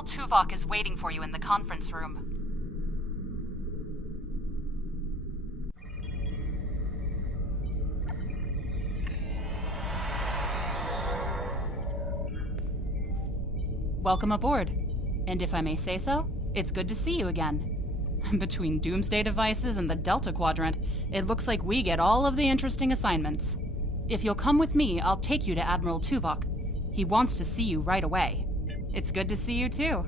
Admiral Tuvok is waiting for you in the conference room. Welcome aboard. And if I may say so, it's good to see you again. Between doomsday devices and the Delta Quadrant, it looks like we get all of the interesting assignments. If you'll come with me, I'll take you to Admiral Tuvok. He wants to see you right away. It's good to see you too.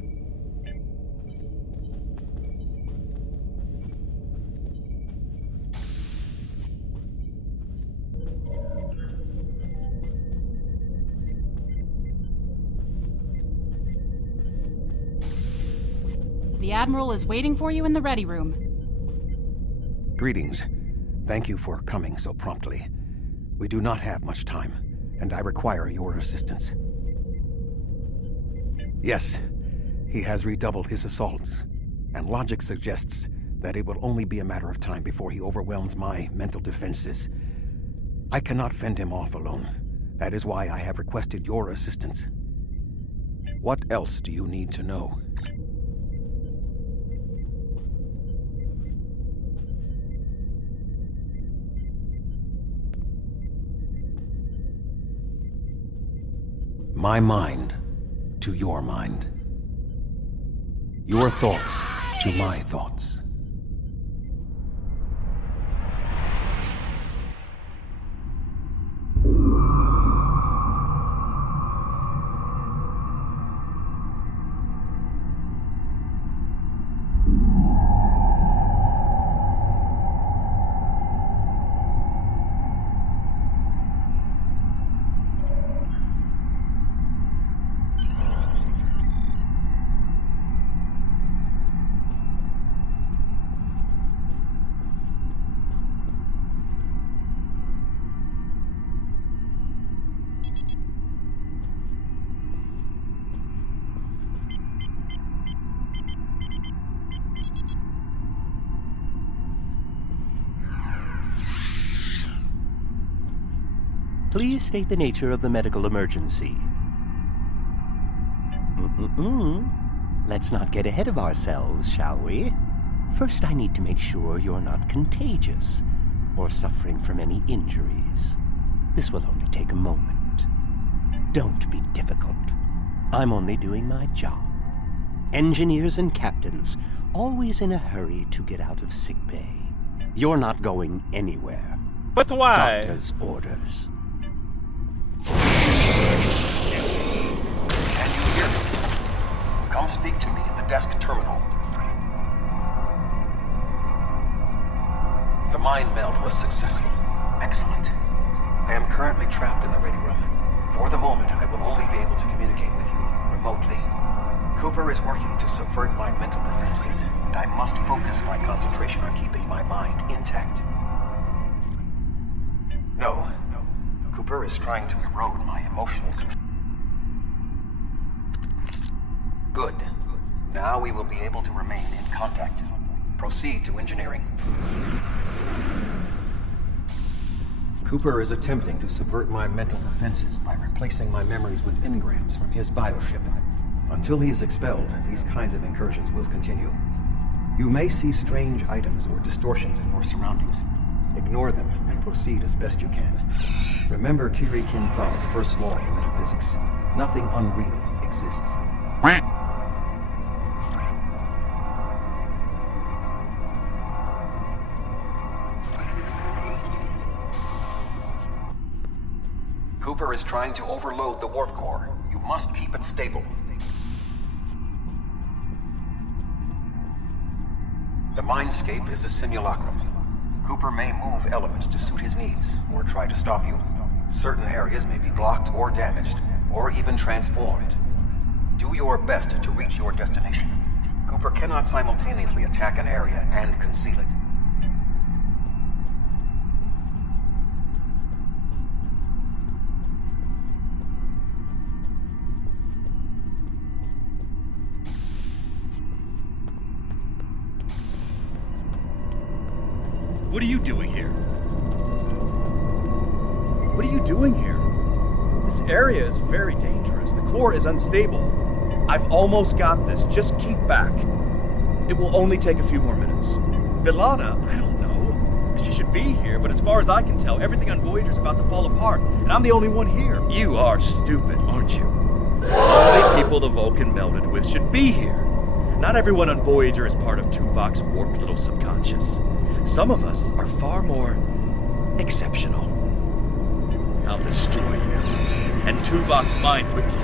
The Admiral is waiting for you in the ready room. Greetings. Thank you for coming so promptly. We do not have much time, and I require your assistance. Yes, he has redoubled his assaults, and logic suggests that it will only be a matter of time before he overwhelms my mental defenses. I cannot fend him off alone. That is why I have requested your assistance. What else do you need to know? My mind to your mind. Your thoughts to my thoughts. Please state the nature of the medical emergency. Let's not get ahead of ourselves, shall we? First, I need to make sure you're not contagious or suffering from any injuries. This will only take a moment. Don't be difficult. I'm only doing my job. Engineers and captains, always in a hurry to get out of sickbay. You're not going anywhere. But why? Doctor's orders. Can you hear me? Come speak to me at the desk terminal. The mind meld was successful. Excellent. I am currently trapped in the ready room. For the moment, I will only be able to communicate with you remotely. Cooper is working to subvert my mental defenses, and I must focus my concentration on keeping my mind intact. No. Cooper is trying to erode my emotional control. Good. Now we will be able to remain in contact. Proceed to engineering. Cooper is attempting to subvert my mental defenses by replacing my memories with engrams from his bioship. Until he is expelled, these kinds of incursions will continue. You may see strange items or distortions in your surroundings. Ignore them and proceed as best you can. Remember Kiri Kin Thaw's first law in metaphysics. Nothing unreal exists. Cooper is trying to overload the warp core. You must keep it stable. The Mindscape is a simulacrum. Cooper may move elements to suit his needs, or try to stop you. Certain areas may be blocked or damaged, or even transformed. Do your best to reach your destination. Cooper cannot simultaneously attack an area and conceal it. What are you doing here? What are you doing here? This area is very dangerous. The core is unstable. I've almost got this. Just keep back. It will only take a few more minutes. B'Elanna, I don't know. She should be here, but as far as I can tell, everything on Voyager's about to fall apart, and I'm the only one here. You are stupid, aren't you? Only people the Vulcan melded with should be here. Not everyone on Voyager is part of Tuvok's warped little subconscious. Some of us are far more exceptional. I'll destroy you, and Tuvok's mind with you.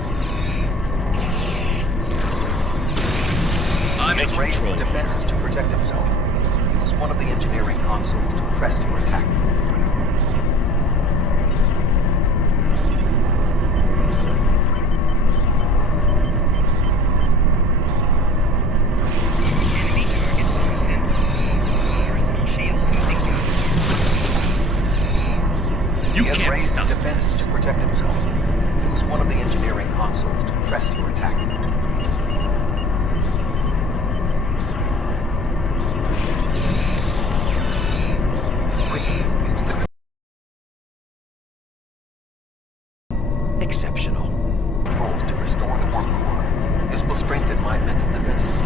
I'm He in has raised control. the defenses to protect himself. Use one of the engineering consoles to press your attack. You He has can't raised the stop defenses this. to protect himself. Use one of the engineering consoles to press your attack. Quickly use the Exceptional. controls to restore the warp core. This will strengthen my mental defenses.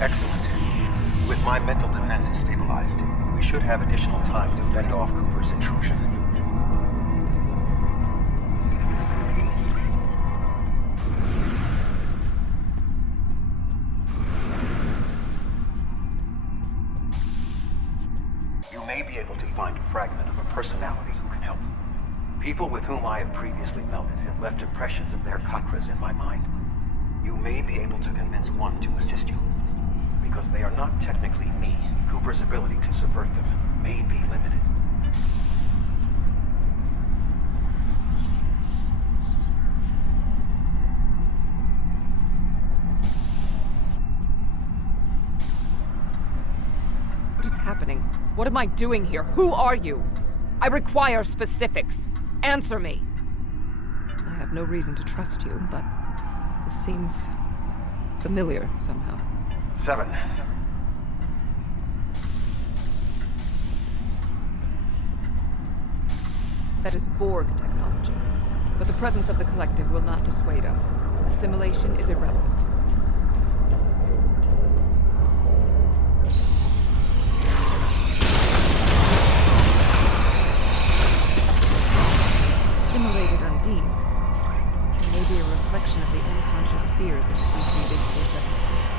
Excellent. With my mental defenses stabilized, we should have additional time to fend off Cooper's intrusion. You may be able to find a fragment of a personality who can help. People with whom I have previously melded have left impressions of their Katras in my mind. You may be able to convince one to assist you. Because they are not technically me, Cooper's ability to subvert them may be limited. What is happening? What am I doing here? Who are you? I require specifics. Answer me. I have no reason to trust you, but this seems familiar somehow. 7. That is Borg technology. But the presence of the Collective will not dissuade us. Assimilation is irrelevant. Assimilated Undine. It may be a reflection of the unconscious fears of species 847.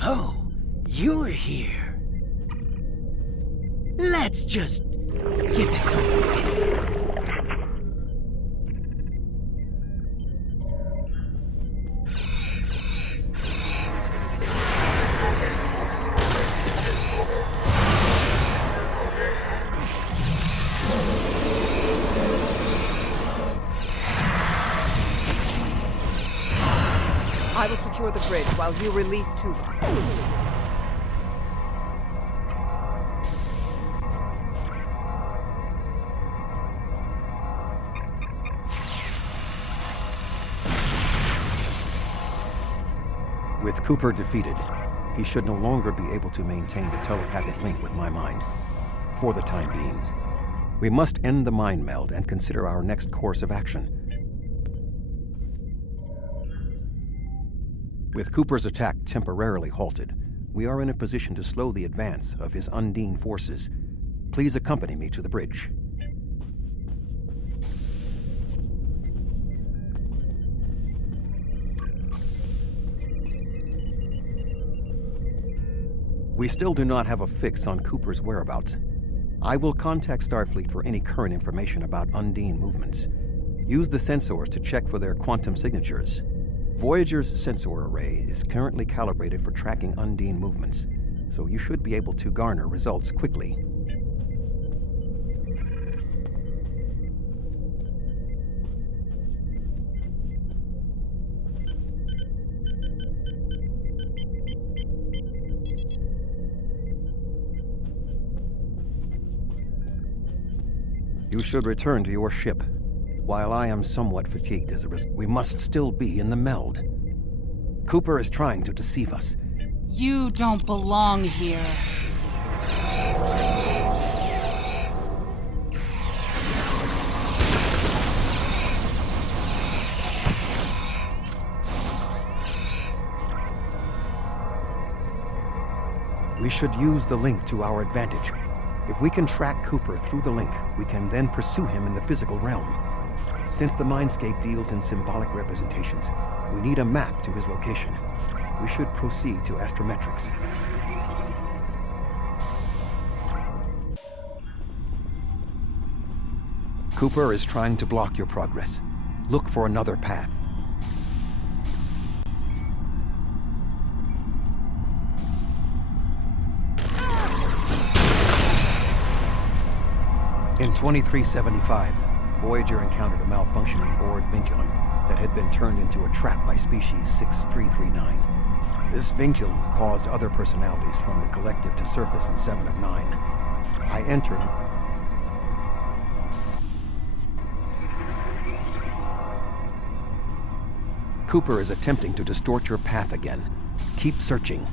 Oh, you're here. Let's just get this over with. I will secure the bridge while you release Tuvok. With Cooper defeated, he should no longer be able to maintain the telepathic link with my mind. For the time being. We must end the mind meld and consider our next course of action. With Cooper's attack temporarily halted, we are in a position to slow the advance of his Undine forces. Please accompany me to the bridge. We still do not have a fix on Cooper's whereabouts. I will contact Starfleet for any current information about Undine movements. Use the sensors to check for their quantum signatures. Voyager's sensor array is currently calibrated for tracking Undine movements, so you should be able to garner results quickly. You should return to your ship. While I am somewhat fatigued as a result, we must still be in the meld. Cooper is trying to deceive us. You don't belong here. We should use the link to our advantage. If we can track Cooper through the link, we can then pursue him in the physical realm. Since the Mindscape deals in symbolic representations, we need a map to his location. We should proceed to astrometrics. Cooper is trying to block your progress. Look for another path. In 2375, Voyager encountered a malfunctioning board vinculum that had been turned into a trap by species 6339. This vinculum caused other personalities from the collective to surface in 7 of 9. I entered. Cooper is attempting to distort your path again. Keep searching.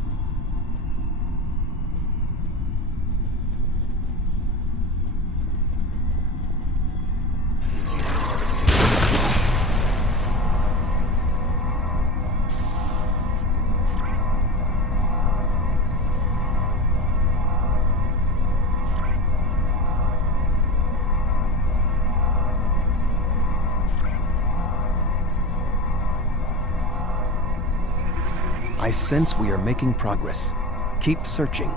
I sense we are making progress. Keep searching.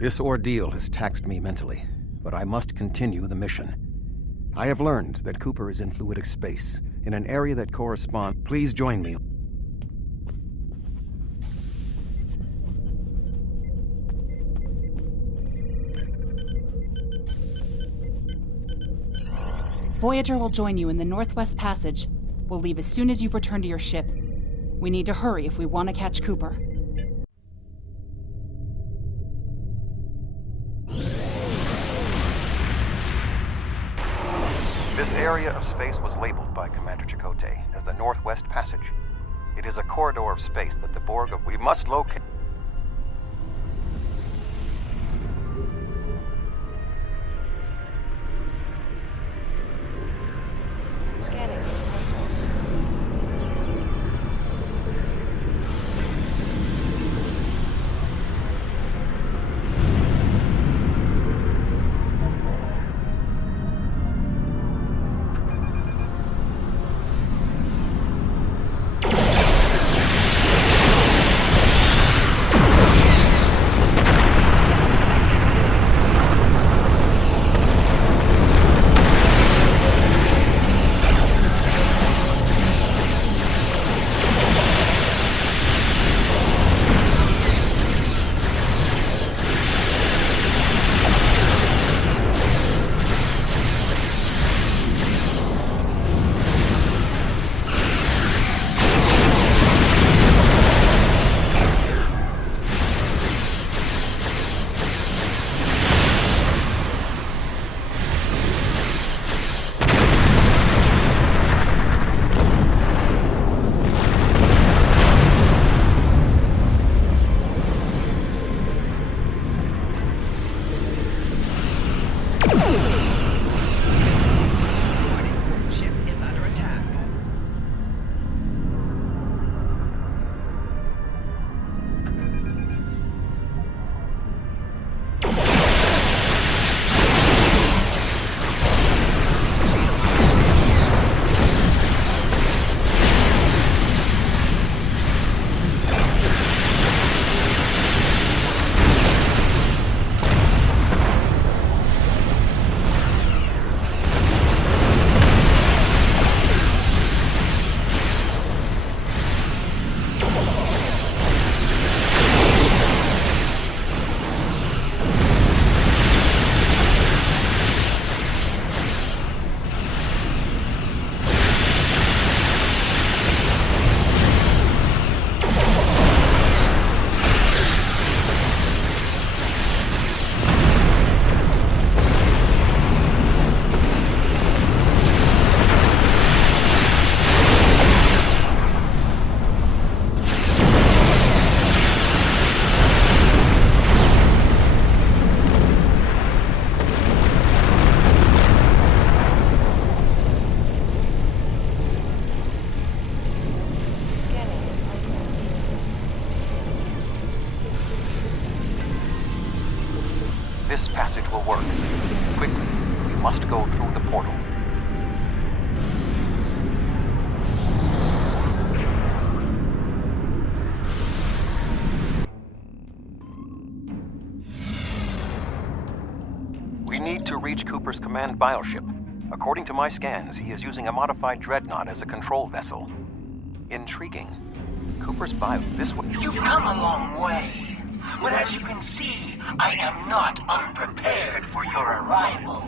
This ordeal has taxed me mentally, but I must continue the mission. I have learned that Cooper is in fluidic space, in an area that corresponds. Please join me. Voyager will join you in the Northwest Passage. We'll leave as soon as you've returned to your ship. We need to hurry if we want to catch Cooper. This area of space was labeled by Commander Chakotay as the Northwest Passage. It is a corridor of space that the Borg of... We must locate... Scanning. This passage will work. Quickly, we must go through the portal. We need to reach Cooper's command bioship. According to my scans, he is using a modified dreadnought as a control vessel. Intriguing. Cooper's this way. You've come a long way, but as you can see, I am not unprepared for your arrival.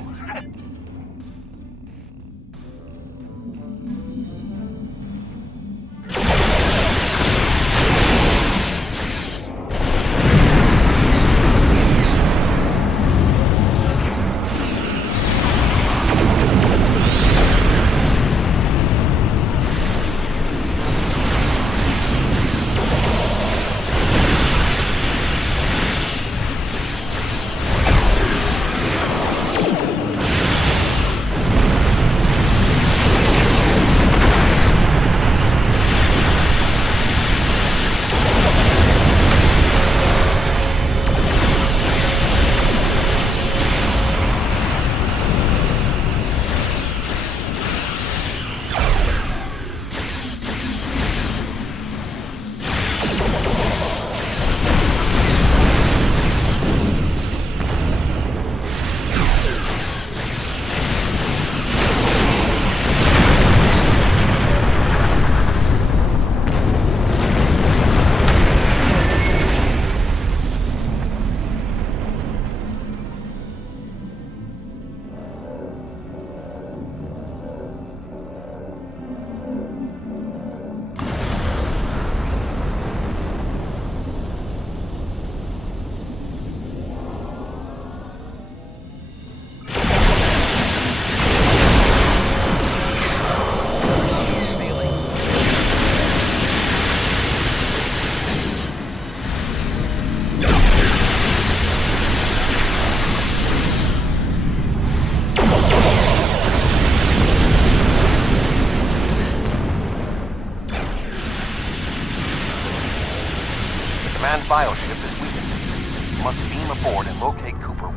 Command bioship is weakened. You must beam aboard and locate Cooper.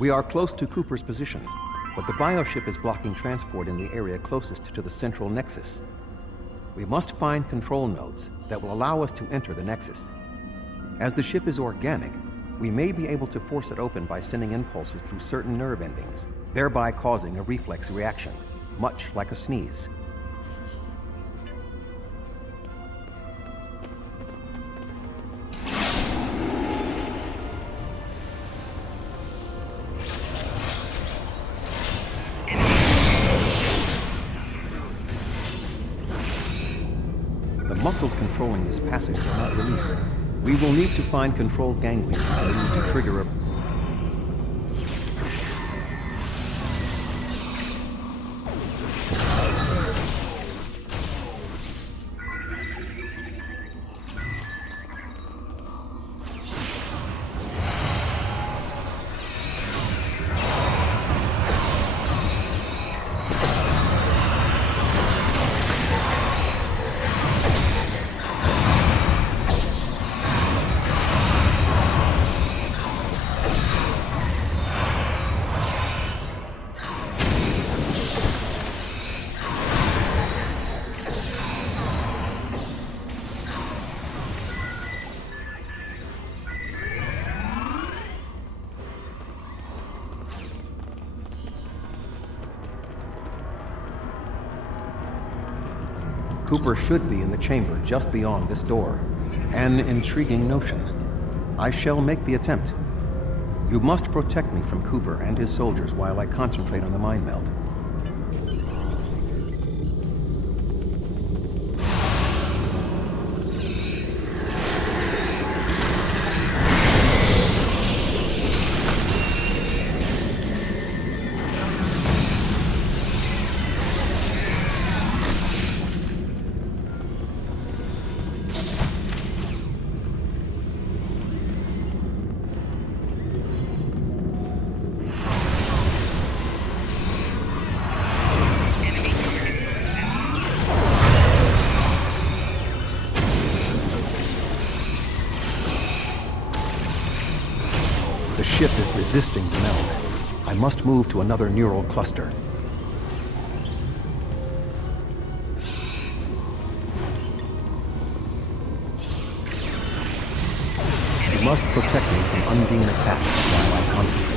We are close to Cooper's position, but the bioship is blocking transport in the area closest to the central nexus. We must find control nodes that will allow us to enter the nexus. As the ship is organic, we may be able to force it open by sending impulses through certain nerve endings, thereby causing a reflex reaction, much like a sneeze. The muscles controlling this passage will not release. We will need to find control ganglia used to trigger a... Cooper should be in the chamber just beyond this door. An intriguing notion. I shall make the attempt. You must protect me from Cooper and his soldiers while I concentrate on the mind meld. The ship is resisting the meld. I must move to another neural cluster. You must protect me from Undine attacks while I concentrate.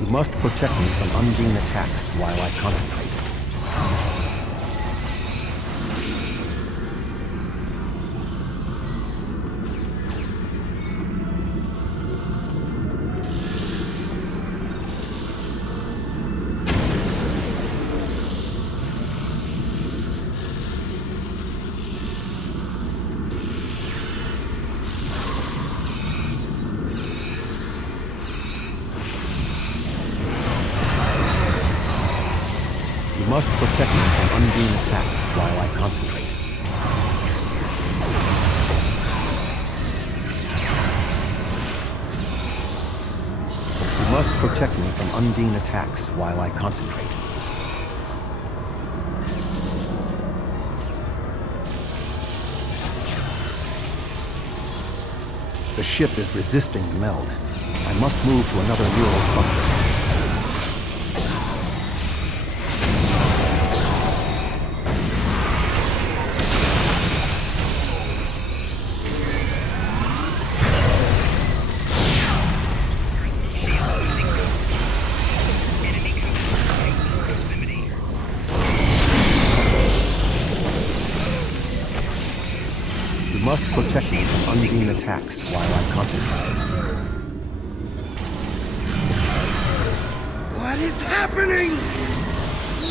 You must protect me from Undine attacks while I concentrate. You must protect me from Undine attacks while I concentrate. You must protect me from Undine attacks while I concentrate. The ship is resisting the meld. I must move to another neural cluster. You must protect me from Undine attacks while I concentrate. What is happening?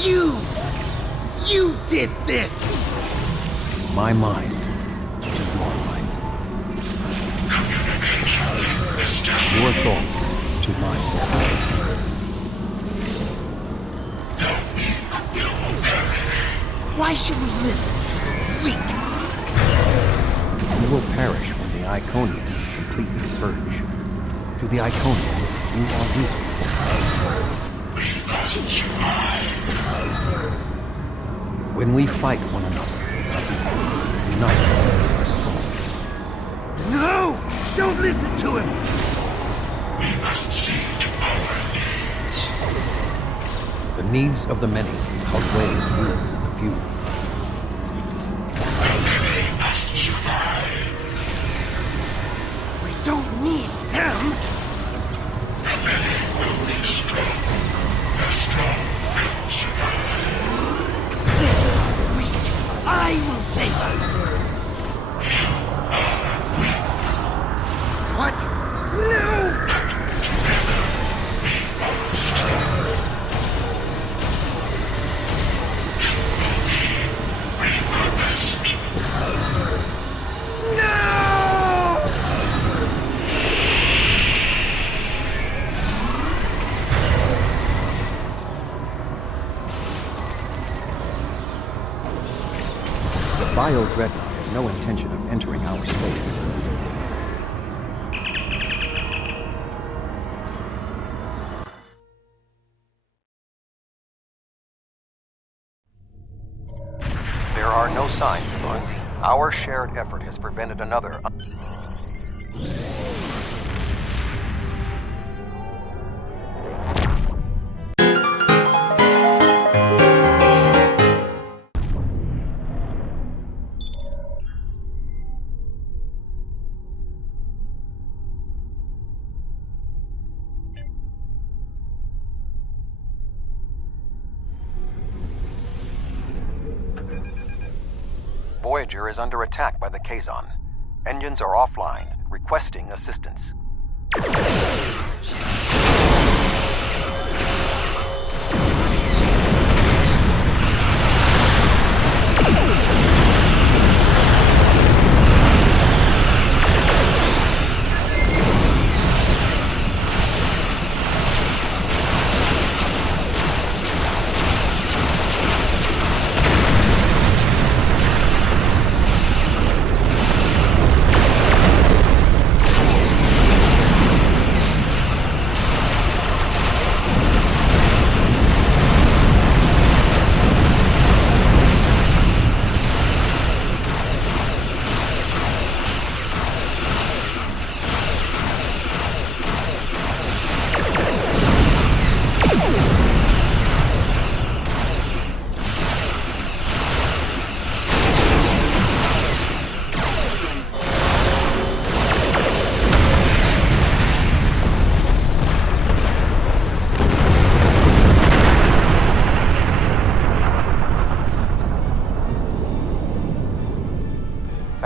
You did this! My mind to your mind. Your thoughts to mine. Why should we listen to the weak? You will perish when the Iconians completely purge. To the Iconians, you are weak. When we fight one another, united, we are strong. No! Don't listen to him! We must see to our needs. The needs of the many outweigh the needs of the few. The many must survive. We don't need them! The many will be strong. The strong will survive. They're weak. I will save us! What? No! Bio-Dreadnought has no intention of entering our space. There are no signs of Undine. Our shared effort has prevented another. Voyager is under attack by the Kazon. Engines are offline, requesting assistance.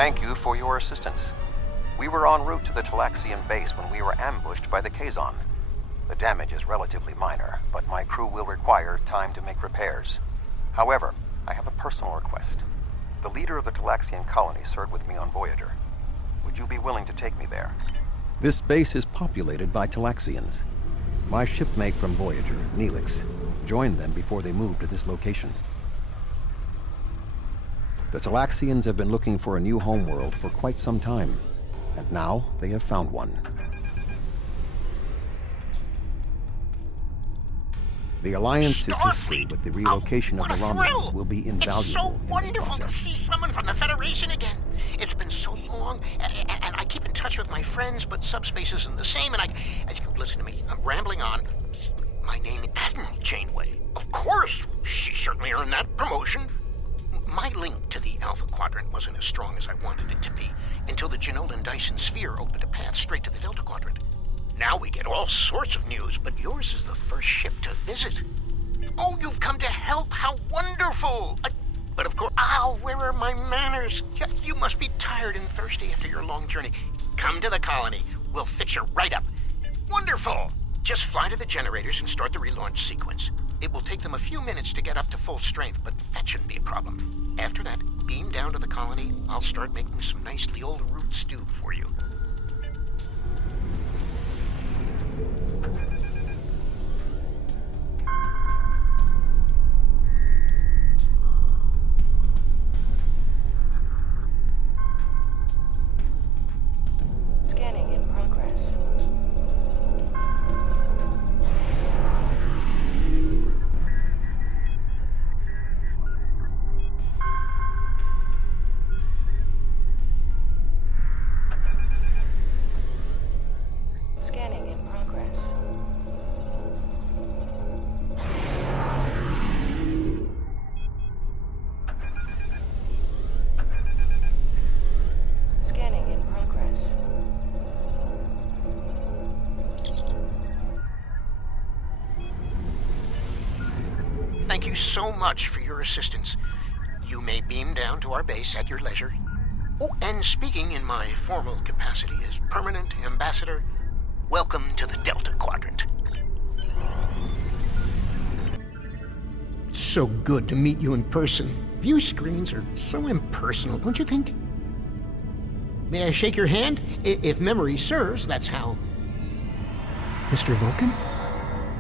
Thank you for your assistance. We were en route to the Talaxian base when we were ambushed by the Kazon. The damage is relatively minor, but my crew will require time to make repairs. However, I have a personal request. The leader of the Talaxian colony served with me on Voyager. Would you be willing to take me there? This base is populated by Talaxians. My shipmate from Voyager, Neelix, joined them before they moved to this location. The Talaxians have been looking for a new homeworld for quite some time, and now they have found one. The Alliance is history, but the relocation of the Romulans will be invaluable. It's so in this wonderful to process. see someone from the Federation again. It's been so long, and I keep in touch with my friends, but subspace isn't the same, and listen to me, I'm rambling on. My name, Admiral Janeway. Of course, she certainly earned that promotion. My link to the Alpha Quadrant wasn't as strong as I wanted it to be, until the Janolan Dyson Sphere opened a path straight to the Delta Quadrant. Now we get all sorts of news, but yours is the first ship to visit. Oh, you've come to help! How wonderful! But of course, where are my manners? You must be tired and thirsty after your long journey. Come to the colony. We'll fix you right up. Wonderful! Just fly to the generators and start the relaunch sequence. It will take them a few minutes to get up to full strength, but that shouldn't be a problem. After that, beam down to the colony. I'll start making some nicely old root stew for you. Scanning in progress. Scanning in progress. Scanning in progress. Thank you so much for your assistance. You may beam down to our base at your leisure. Oh, and speaking in my formal capacity as permanent ambassador, welcome to the Delta Quadrant. It's so good to meet you in person. View screens are so impersonal, don't you think? May I shake your hand? If memory serves, that's how. Mr. Vulcan?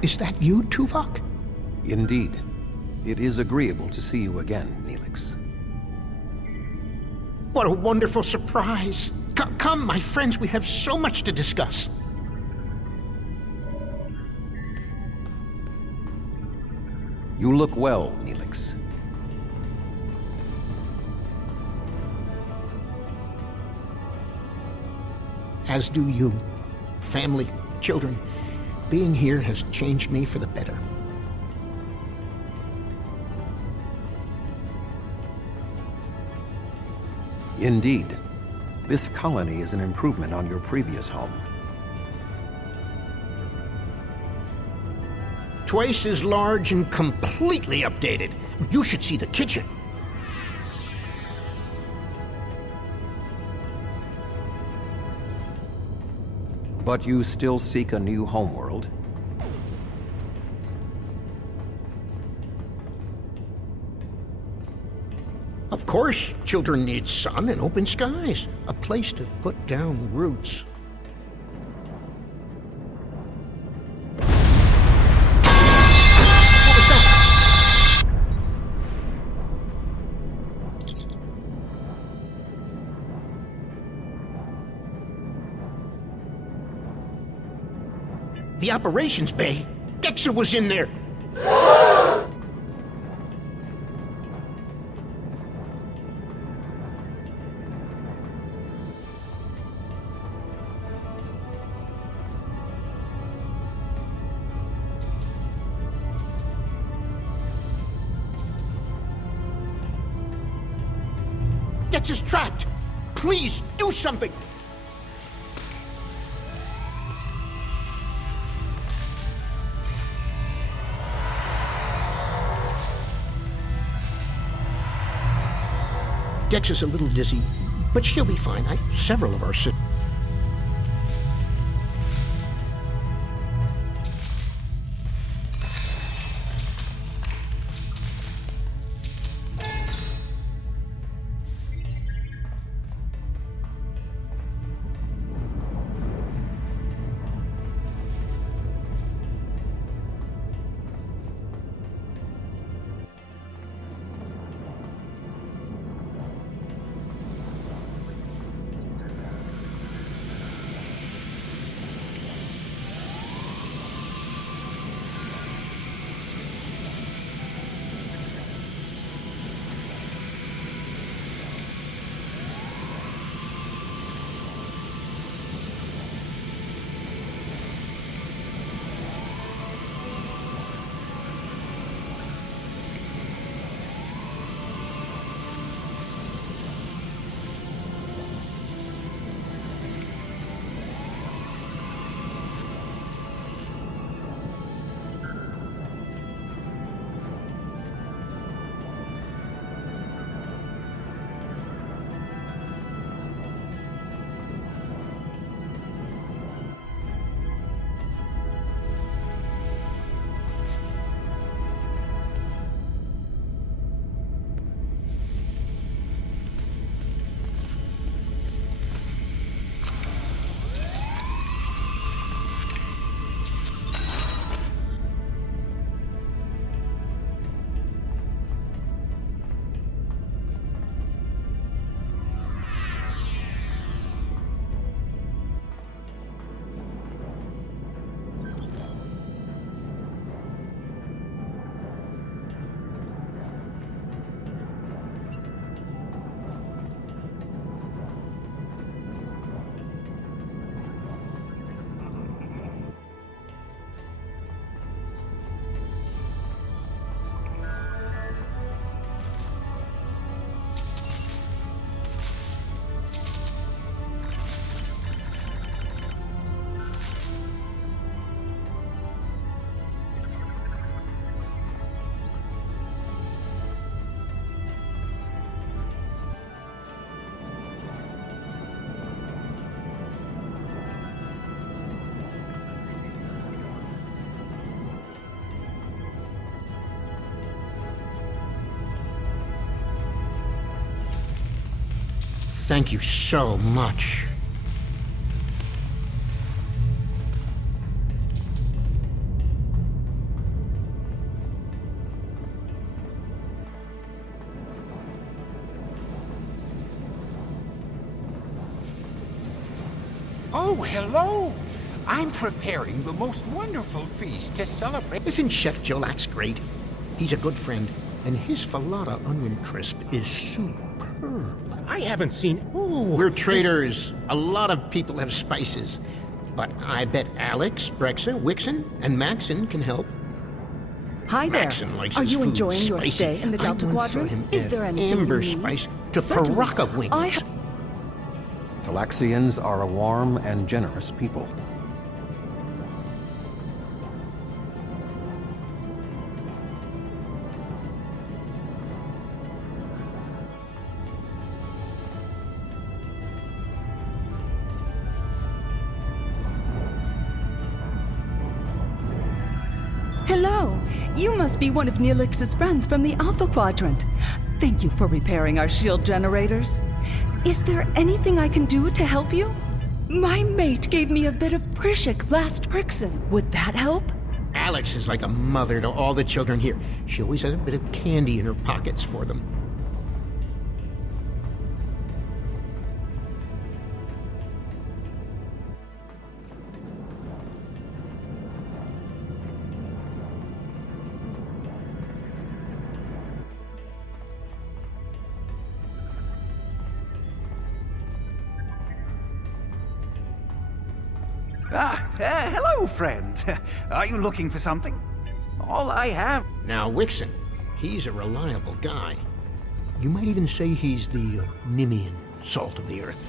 Is that you, Tuvok? Indeed. It is agreeable to see you again, Neelix. What a wonderful surprise! Come, my friends, we have so much to discuss. You look well, Neelix. As do you. Family, children. Being here has changed me for the better. Indeed. This colony is an improvement on your previous home. Twice as large and completely updated. You should see the kitchen. But you still seek a new homeworld? Of course, children need sun and open skies. A place to put down roots. What was that? The operations bay? Dexter was in there! Dex is trapped! Please, do something! Dex is a little dizzy, But she'll be fine. Several of our Thank you so much. Oh, hello! I'm preparing the most wonderful feast to celebrate. Isn't Chef Jolak's great? He's a good friend, and his falata onion crisp is superb. I haven't seen. Ooh, We're traders. A lot of people have spices. But I bet Alex, Brexa, Wixon, and Maxon can help. Hi there. Maxon likes Are his you food enjoying your spicy. stay in the Delta I once saw Quadrant? him Is add there anything amber you need? spice to Certainly. Paraka wings. I ha- Talaxians are a warm and generous people. Hello. You must be one of Neelix's friends from the Alpha Quadrant. Thank you for repairing our shield generators. Is there anything I can do to help you? My mate gave me a bit of Prishik last Prixon. Would that help? Alex is like a mother to all the children here. She always has a bit of candy in her pockets for them. Hello, friend. Are you looking for something? All I have. Now, Wixon, he's a reliable guy. You might even say he's the Nimian salt of the earth.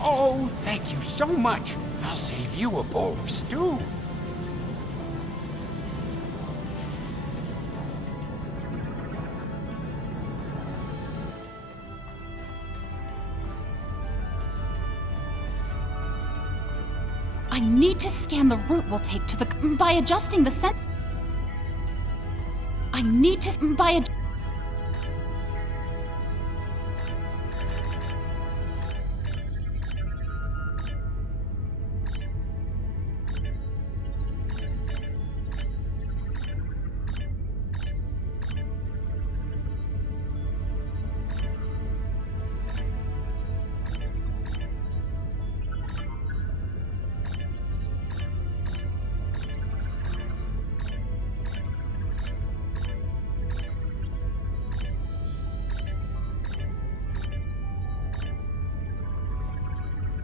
Oh, thank you so much. I'll save you a bowl of stew. need to scan the route we'll take to the... by adjusting the I need to... by...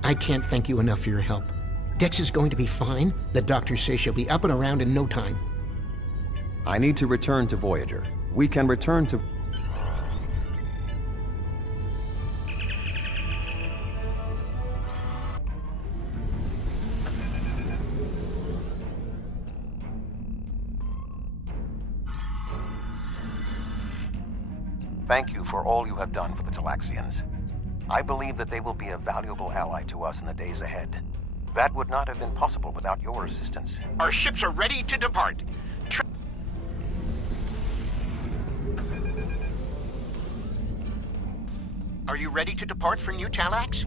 I can't thank you enough for your help. Dex is going to be fine. The doctors say she'll be up and around in no time. I need to return to Voyager. We can return to... Thank you for all you have done for the Talaxians. I believe that they will be a valuable ally to us in the days ahead. That would not have been possible without your assistance. Our ships are ready to depart. Are you ready to depart for New Talax?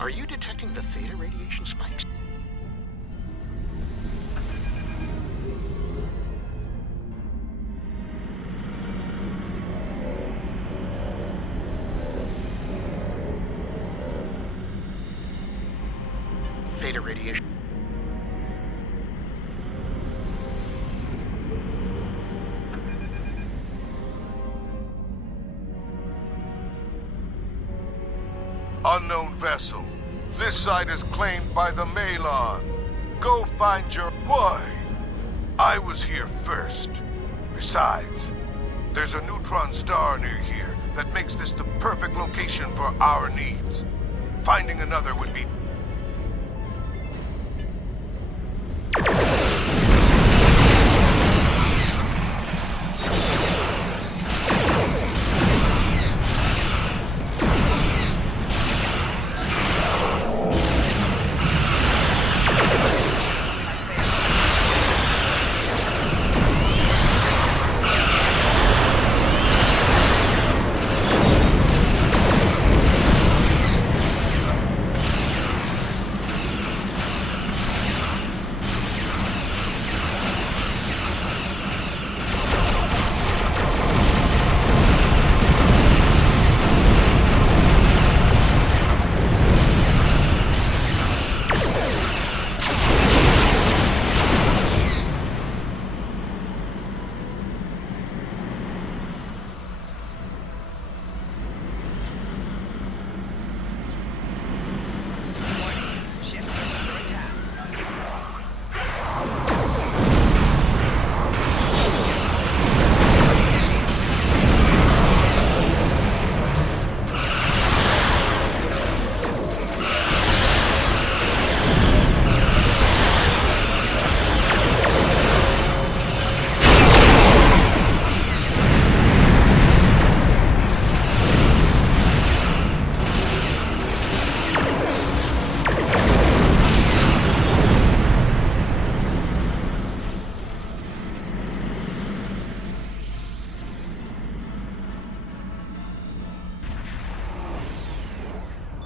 Are you detecting the theta radiation spikes? Theta radiation. Unknown vessel. This site is claimed by the Malon. Go find your... Why? I was here first. Besides, there's a neutron star near here that makes this the perfect location for our needs. Finding another would be...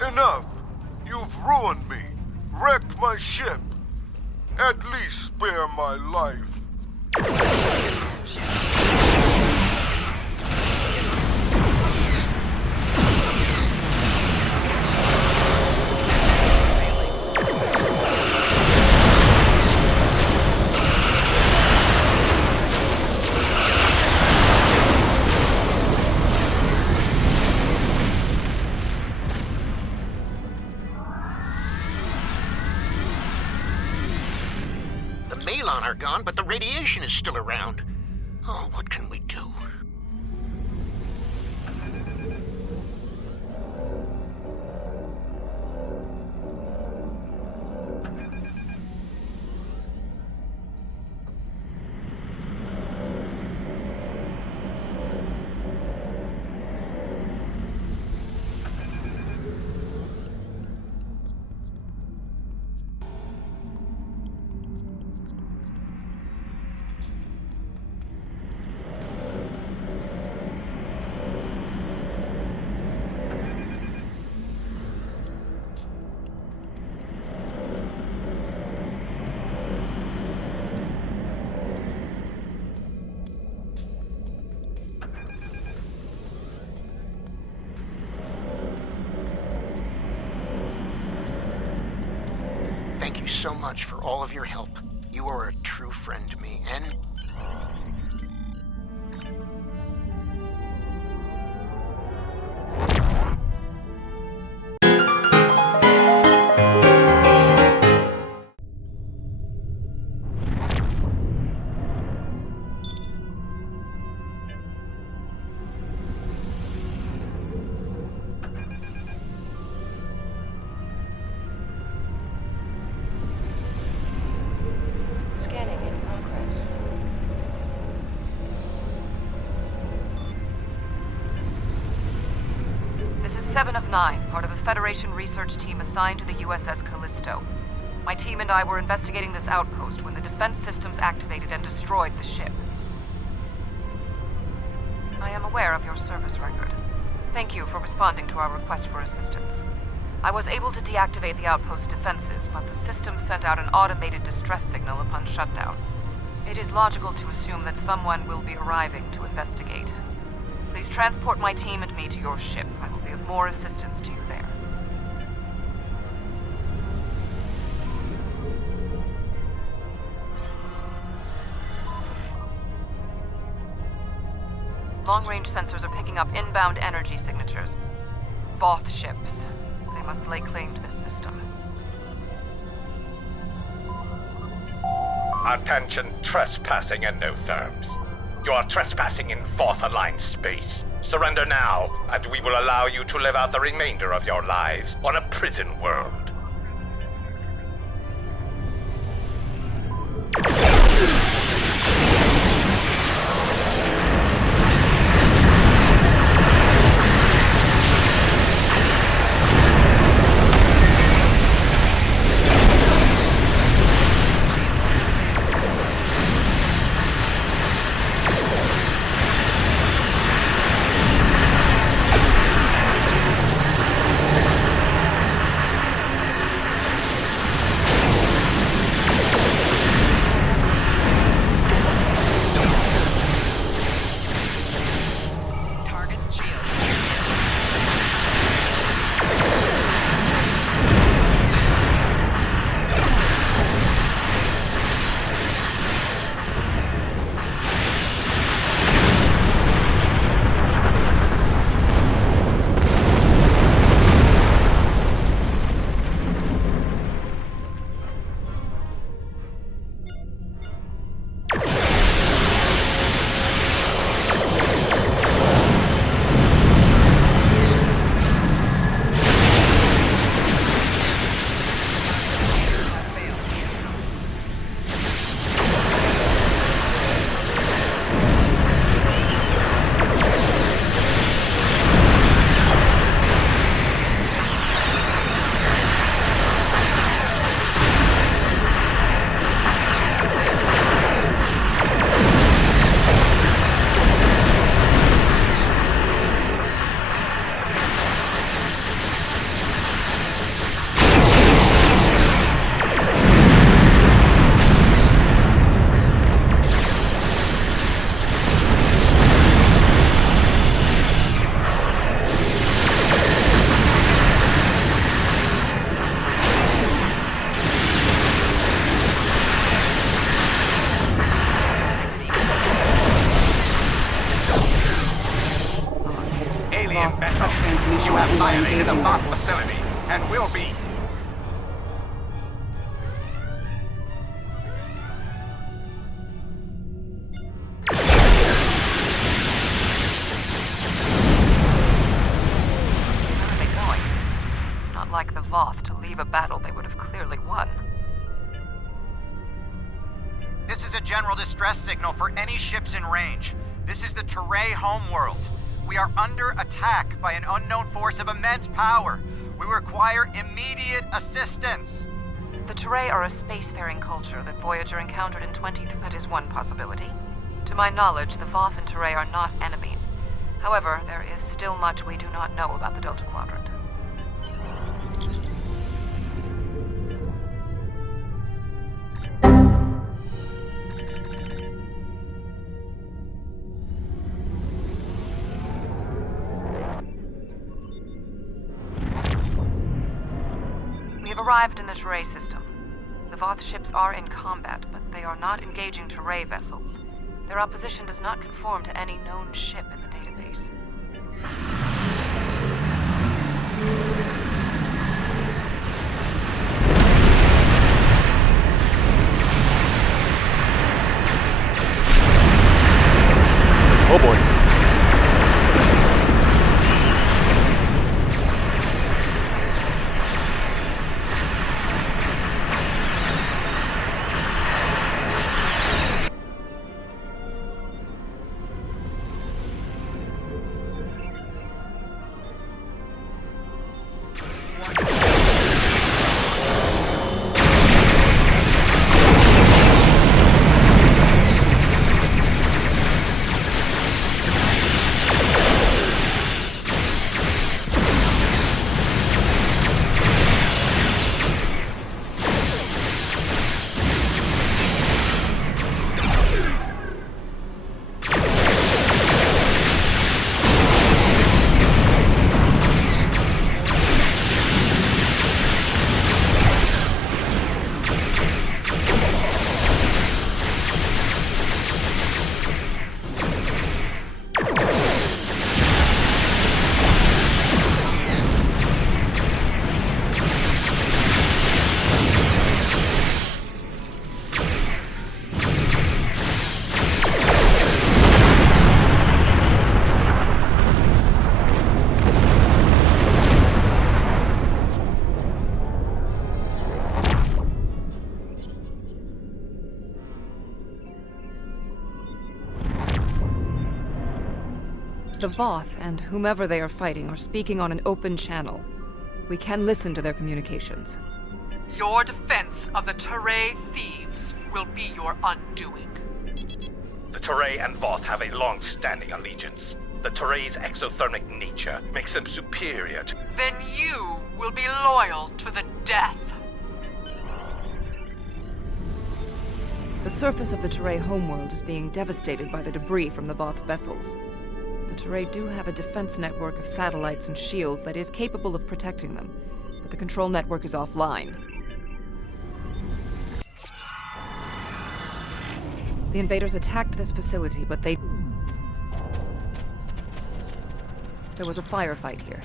Enough! You've ruined me, wrecked my ship. At least spare my life. Are gone, but the radiation is still around. Oh, what can we do? thank you so much for all of your help. You are a true friend to me, and... Scanning in progress. This is 7 of 9, part of a Federation research team assigned to the USS Callisto. My team and I were investigating this outpost when the defense systems activated and destroyed the ship. I am aware of your service record. Thank you for responding to our request for assistance. I was able to deactivate the outpost's defenses, but the system sent out an automated distress signal upon shutdown. It is logical to assume that someone will be arriving to investigate. Please transport my team and me to your ship. I will be of more assistance to you there. Long-range sensors are picking up inbound energy signatures. Voth ships. They must lay claim to this system. Attention, trespassing endotherms. You are trespassing in Voth-aligned space. Surrender now, and we will allow you to live out the remainder of your lives on a prison world. You have violated the Voth facility, and will be. Where are they going? It's not like the Voth to leave a battle they would have clearly won. This is a general distress signal for any ships in range. This is the Teray homeworld. We are under attack by an unknown force of immense power. We require immediate assistance. The Teray are a spacefaring culture that Voyager encountered in 20... That is one possibility. To my knowledge, the Voth and Teray are not enemies. However, there is still much we do not know about the Delta Quadrant. We have arrived in the Teray system. Voth ships are in combat, but they are not engaging Teray vessels. Their opposition does not conform to any known ship in the database. Oh boy. The Voth and whomever they are fighting are speaking on an open channel. We can listen to their communications. Your defense of the Teray thieves will be your undoing. The Teray and Voth have a long-standing allegiance. The Teray's exothermic nature makes them superior to... Then you will be loyal to the death. The surface of the Teray homeworld is being devastated by the debris from the Voth vessels. The Teray do have a defense network of satellites and shields that is capable of protecting them, but the control network is offline. The invaders attacked this facility, but there was a firefight here.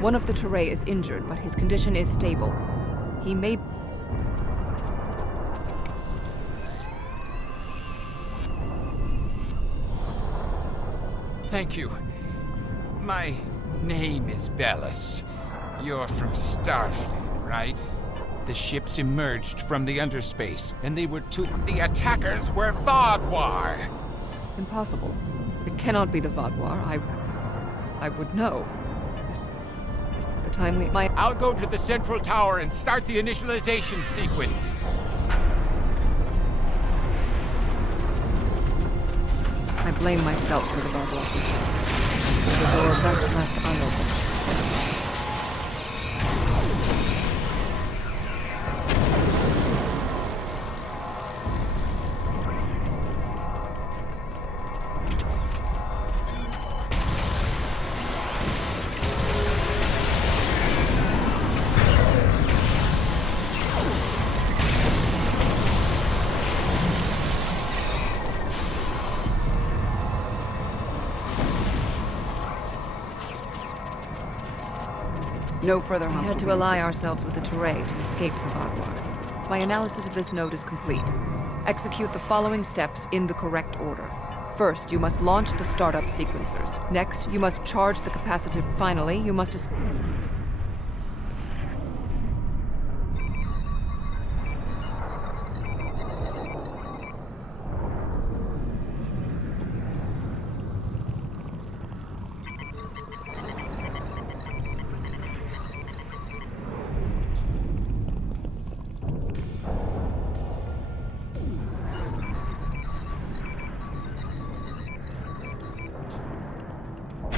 One of the Teray is injured, but his condition is stable. He may... Thank you. My name is Bellis. You're from Starfleet, right? The ships emerged from the underspace, and they were the attackers were Vaadwaur. Impossible. It cannot be the Vaadwaur. I would know. This at the time I'll go to the central tower and start the initialization sequence. I blame myself for the Vaadwaur's return. It was a door best left unopened. No further hostile. We had to ally ourselves with the Teray to escape the Vaadwaur. My analysis of this node is complete. Execute the following steps in the correct order. First, you must launch the startup sequencers. Next, you must charge the capacitor. Finally, you must...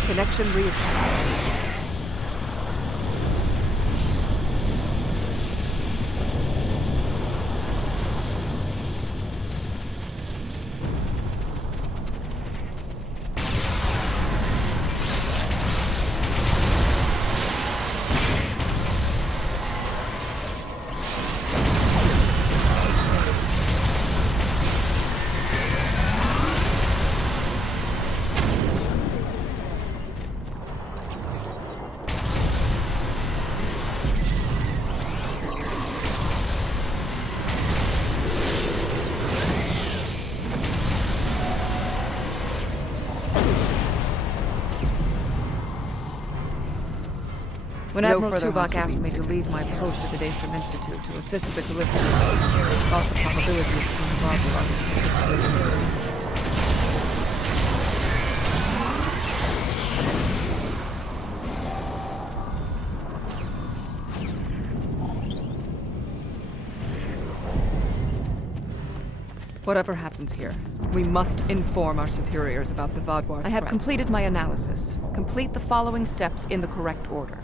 Connection reestablished. When Admiral Tuvok asked me to leave my post at the Daystrom Institute to assist the Callisto, I thought the probability of seeing Barbara was statistically insane. Whatever happens here, we must inform our superiors about the Vaadwaur. I have completed my analysis. Complete the following steps in the correct order.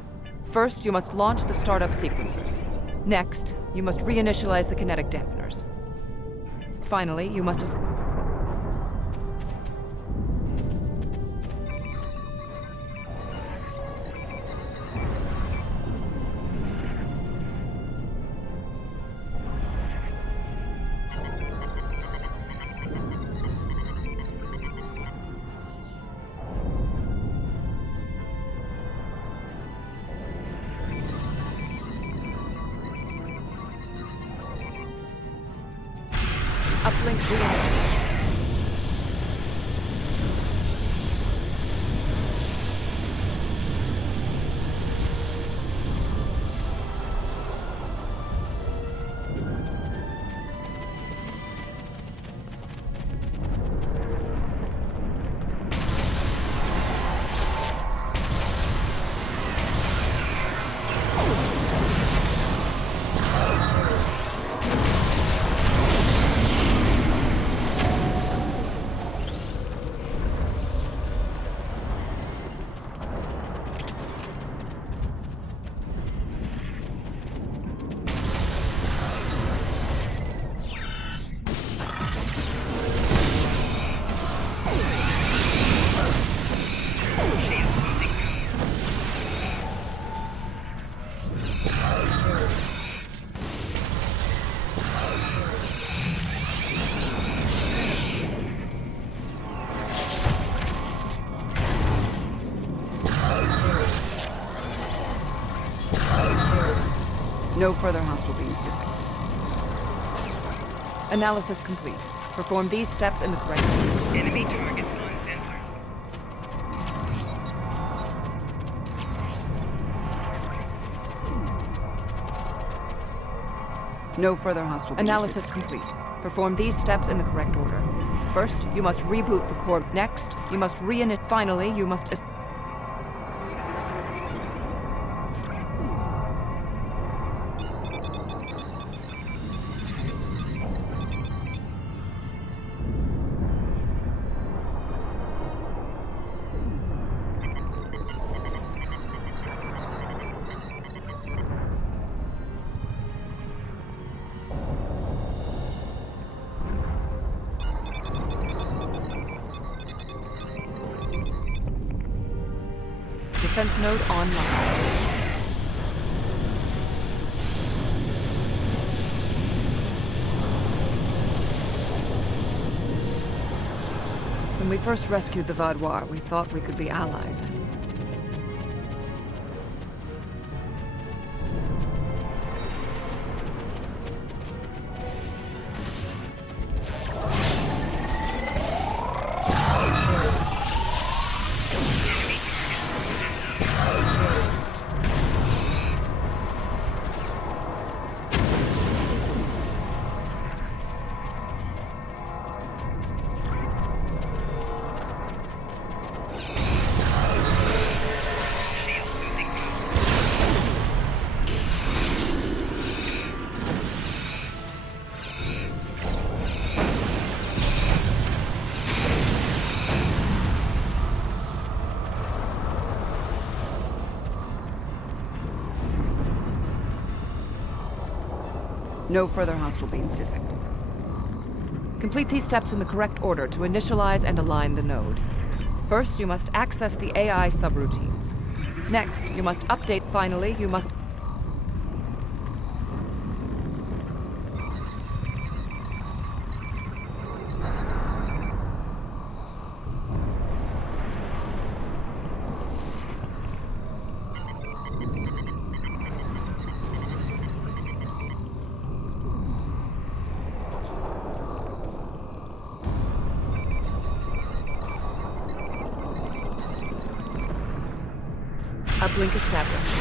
First, you must launch the startup sequencers. Next, you must reinitialize the kinetic dampeners. Finally, you must... Uplink reinitialized. No further hostile beams detected. Analysis complete. Perform these steps in the correct order. Enemy target uncensored. No further hostile beams Analysis complete. Perform these steps in the correct order. First, you must reboot the core. Next, you must reinit. Finally, you must... Defense node online. When we first rescued the Vaadwaur, we thought we could be allies. No further hostile beams detected. Complete these steps in the correct order to initialize and align the node. First, you must access the AI subroutines. Next, you must update. Finally, you must... Uplink Uplink established.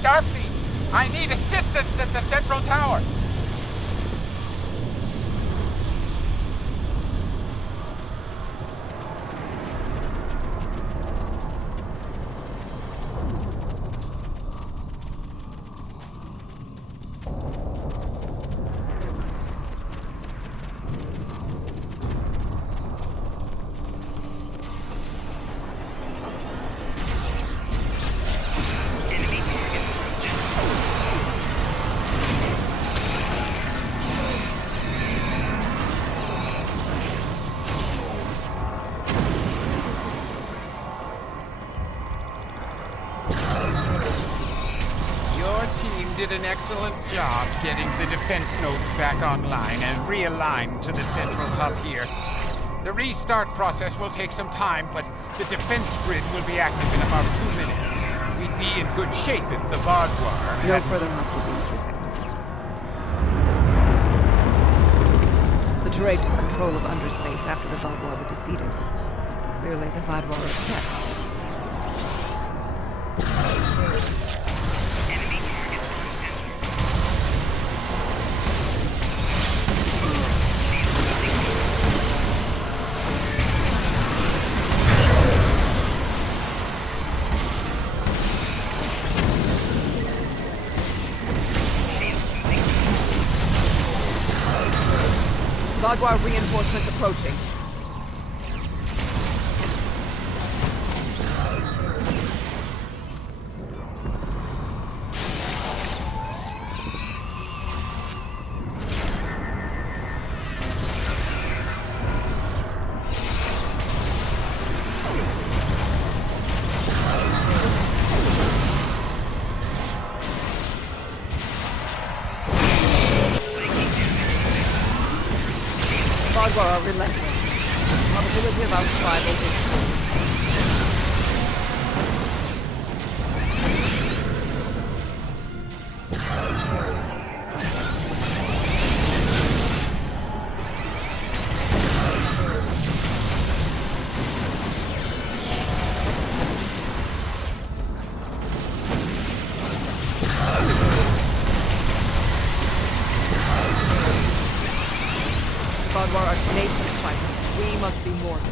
Starfleet, I need assistance at the central tower. Did an excellent job getting the defense nodes back online and realigned to the central hub here. The restart process will take some time, but the defense grid will be active in about 2 minutes. We'd be in good shape if the Vardwar No further hostile beams detected. The Teray took control of underspace after the Vardwar were defeated. Clearly, the Vardwar are kept. Vardwar reinforcements approaching. Vardwar are relentless. Probability of our survival is... Vardwar are tenacious fighters. We must be more so.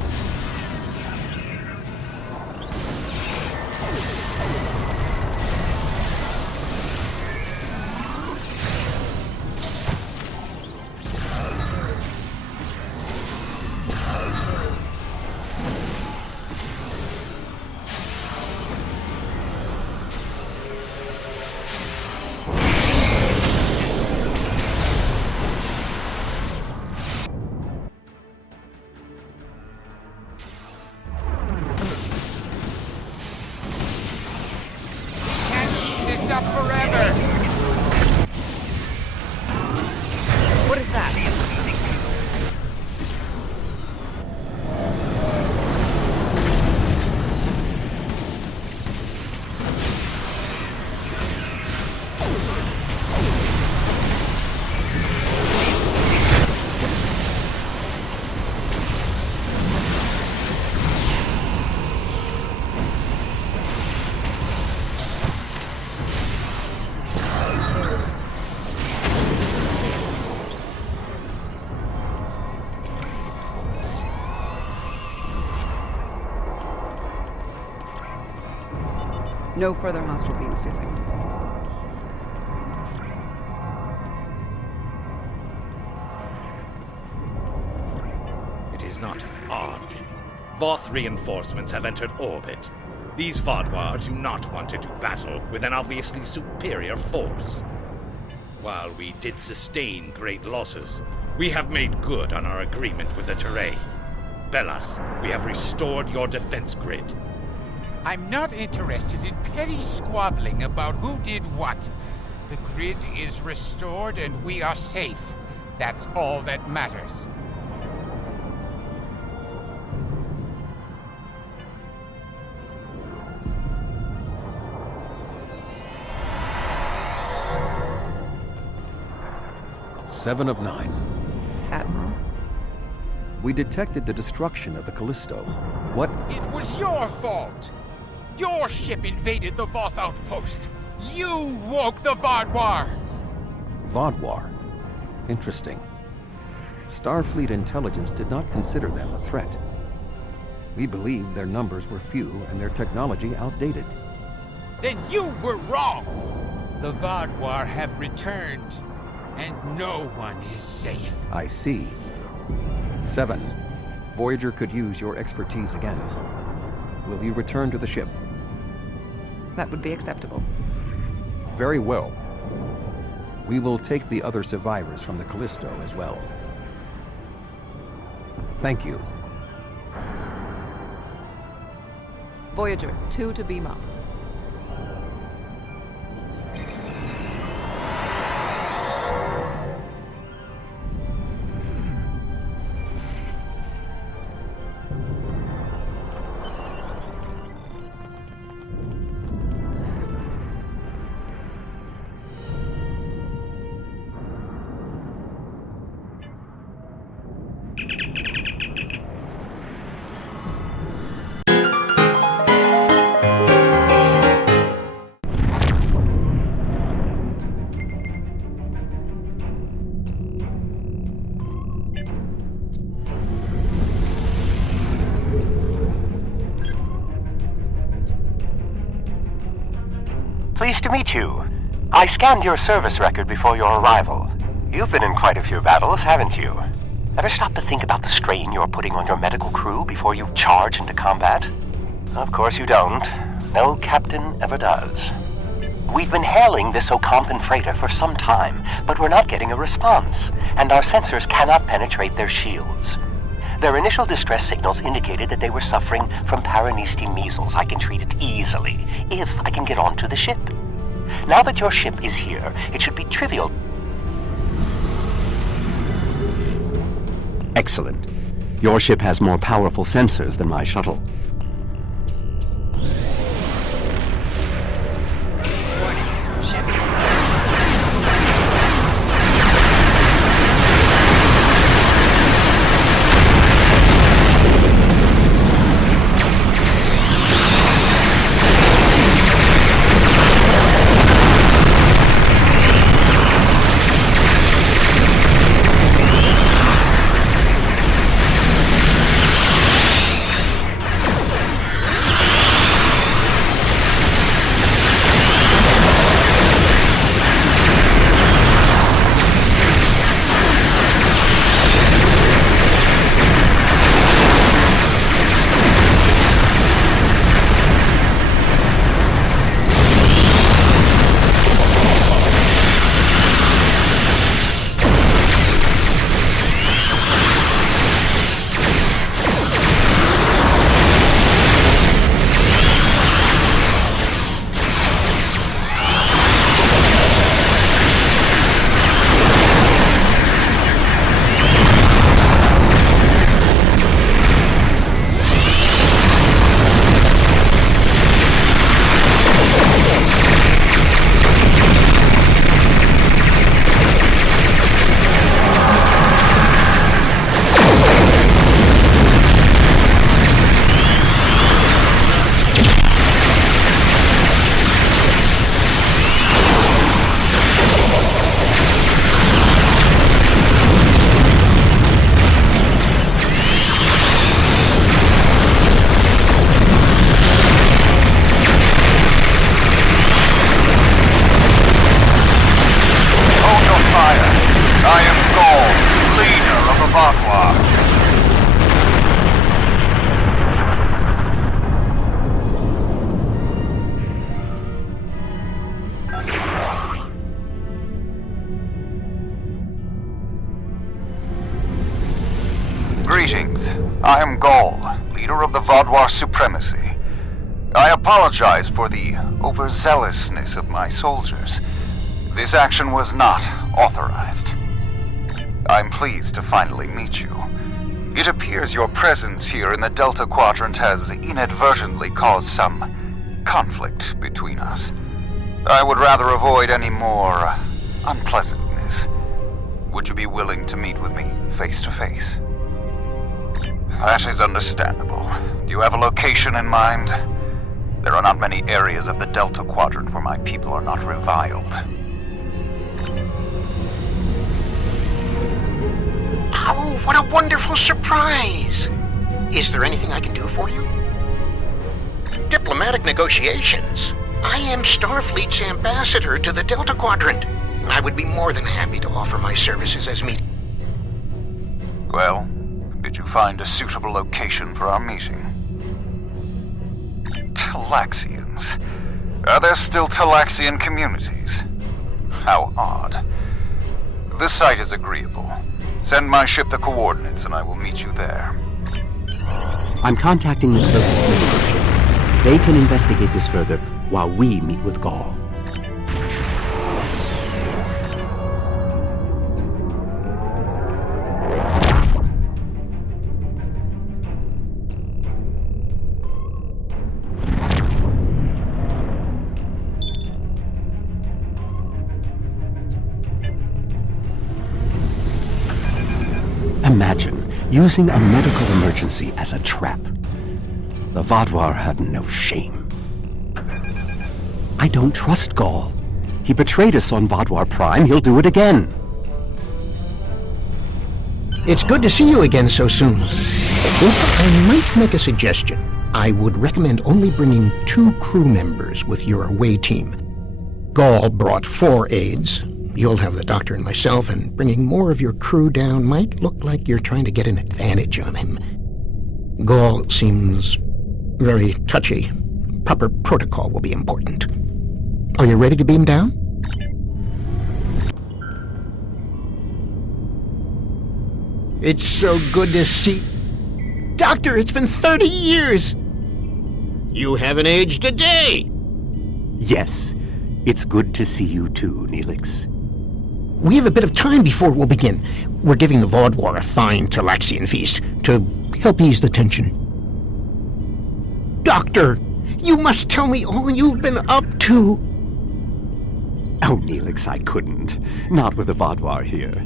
Up forever! What is that? No further hostile beams detected. It is not odd. Voth reinforcements have entered orbit. These Vardwar do not want to do battle with an obviously superior force. While we did sustain great losses, we have made good on our agreement with the Teray. Bellas, we have restored your defense grid. I'm not interested in petty squabbling about who did what. The grid is restored and we are safe. That's all that matters. 7 of 9. Admiral? We detected the destruction of the Callisto. What? It was your fault! Your ship invaded the Voth outpost! You woke the Vaadwaur! Vaadwaur? Interesting. Starfleet intelligence did not consider them a threat. We believed their numbers were few and their technology outdated. Then you were wrong! The Vaadwaur have returned, and no one is safe. I see. 7. Voyager could use your expertise again. Will you return to the ship? That would be acceptable. Very well. We will take the other survivors from the Callisto as well. Thank you. Voyager, 2 to beam up. Pleased to meet you. I scanned your service record before your arrival. You've been in quite a few battles, haven't you? Ever stop to think about the strain you're putting on your medical crew before you charge into combat? Of course you don't. No captain ever does. We've been hailing this Ocampan freighter for some time, but we're not getting a response, and our sensors cannot penetrate their shields. Their initial distress signals indicated that they were suffering from Paranesti measles. I can treat it easily, if I can get onto the ship. Now that your ship is here, it should be trivial. Excellent. Your ship has more powerful sensors than my shuttle. Greetings. I am Gol, leader of the Vaadwaur Supremacy. I apologize for the overzealousness of my soldiers. This action was not authorized. I'm pleased to finally meet you. It appears your presence here in the Delta Quadrant has inadvertently caused some conflict between us. I would rather avoid any more unpleasantness. Would you be willing to meet with me face to face? That is understandable. Do you have a location in mind? There are not many areas of the Delta Quadrant where my people are not reviled. Oh, what a wonderful surprise! Is there anything I can do for you? Diplomatic negotiations. I am Starfleet's ambassador to the Delta Quadrant. I would be more than happy to offer my services as meeting. Well, did you find a suitable location for our meeting? Talaxians. Are there still Talaxian communities? How odd. The site is agreeable. Send my ship the coordinates and I will meet you there. I'm contacting the closest leadership. They can investigate this further while we meet with Gaul. Imagine using a medical emergency as a trap. The Vaadwaur had no shame. I don't trust Gaul. He betrayed us on Vaadwaur Prime. He'll do it again. It's good to see you again so soon. If I might make a suggestion, I would recommend only bringing 2 crew members with your away team. Gaul brought 4 aides. You'll have the doctor and myself, and bringing more of your crew down might look like you're trying to get an advantage on him. Gaul seems very touchy. Proper protocol will be important. Are you ready to beam down? It's so good to see... Doctor, it's been 30 years! You haven't aged a day! Yes, it's good to see you too, Neelix. We have a bit of time before we'll begin. We're giving the Vaadwaur a fine Talaxian feast to help ease the tension. Doctor, you must tell me all you've been up to. Oh, Neelix, I couldn't. Not with the Vaadwaur here.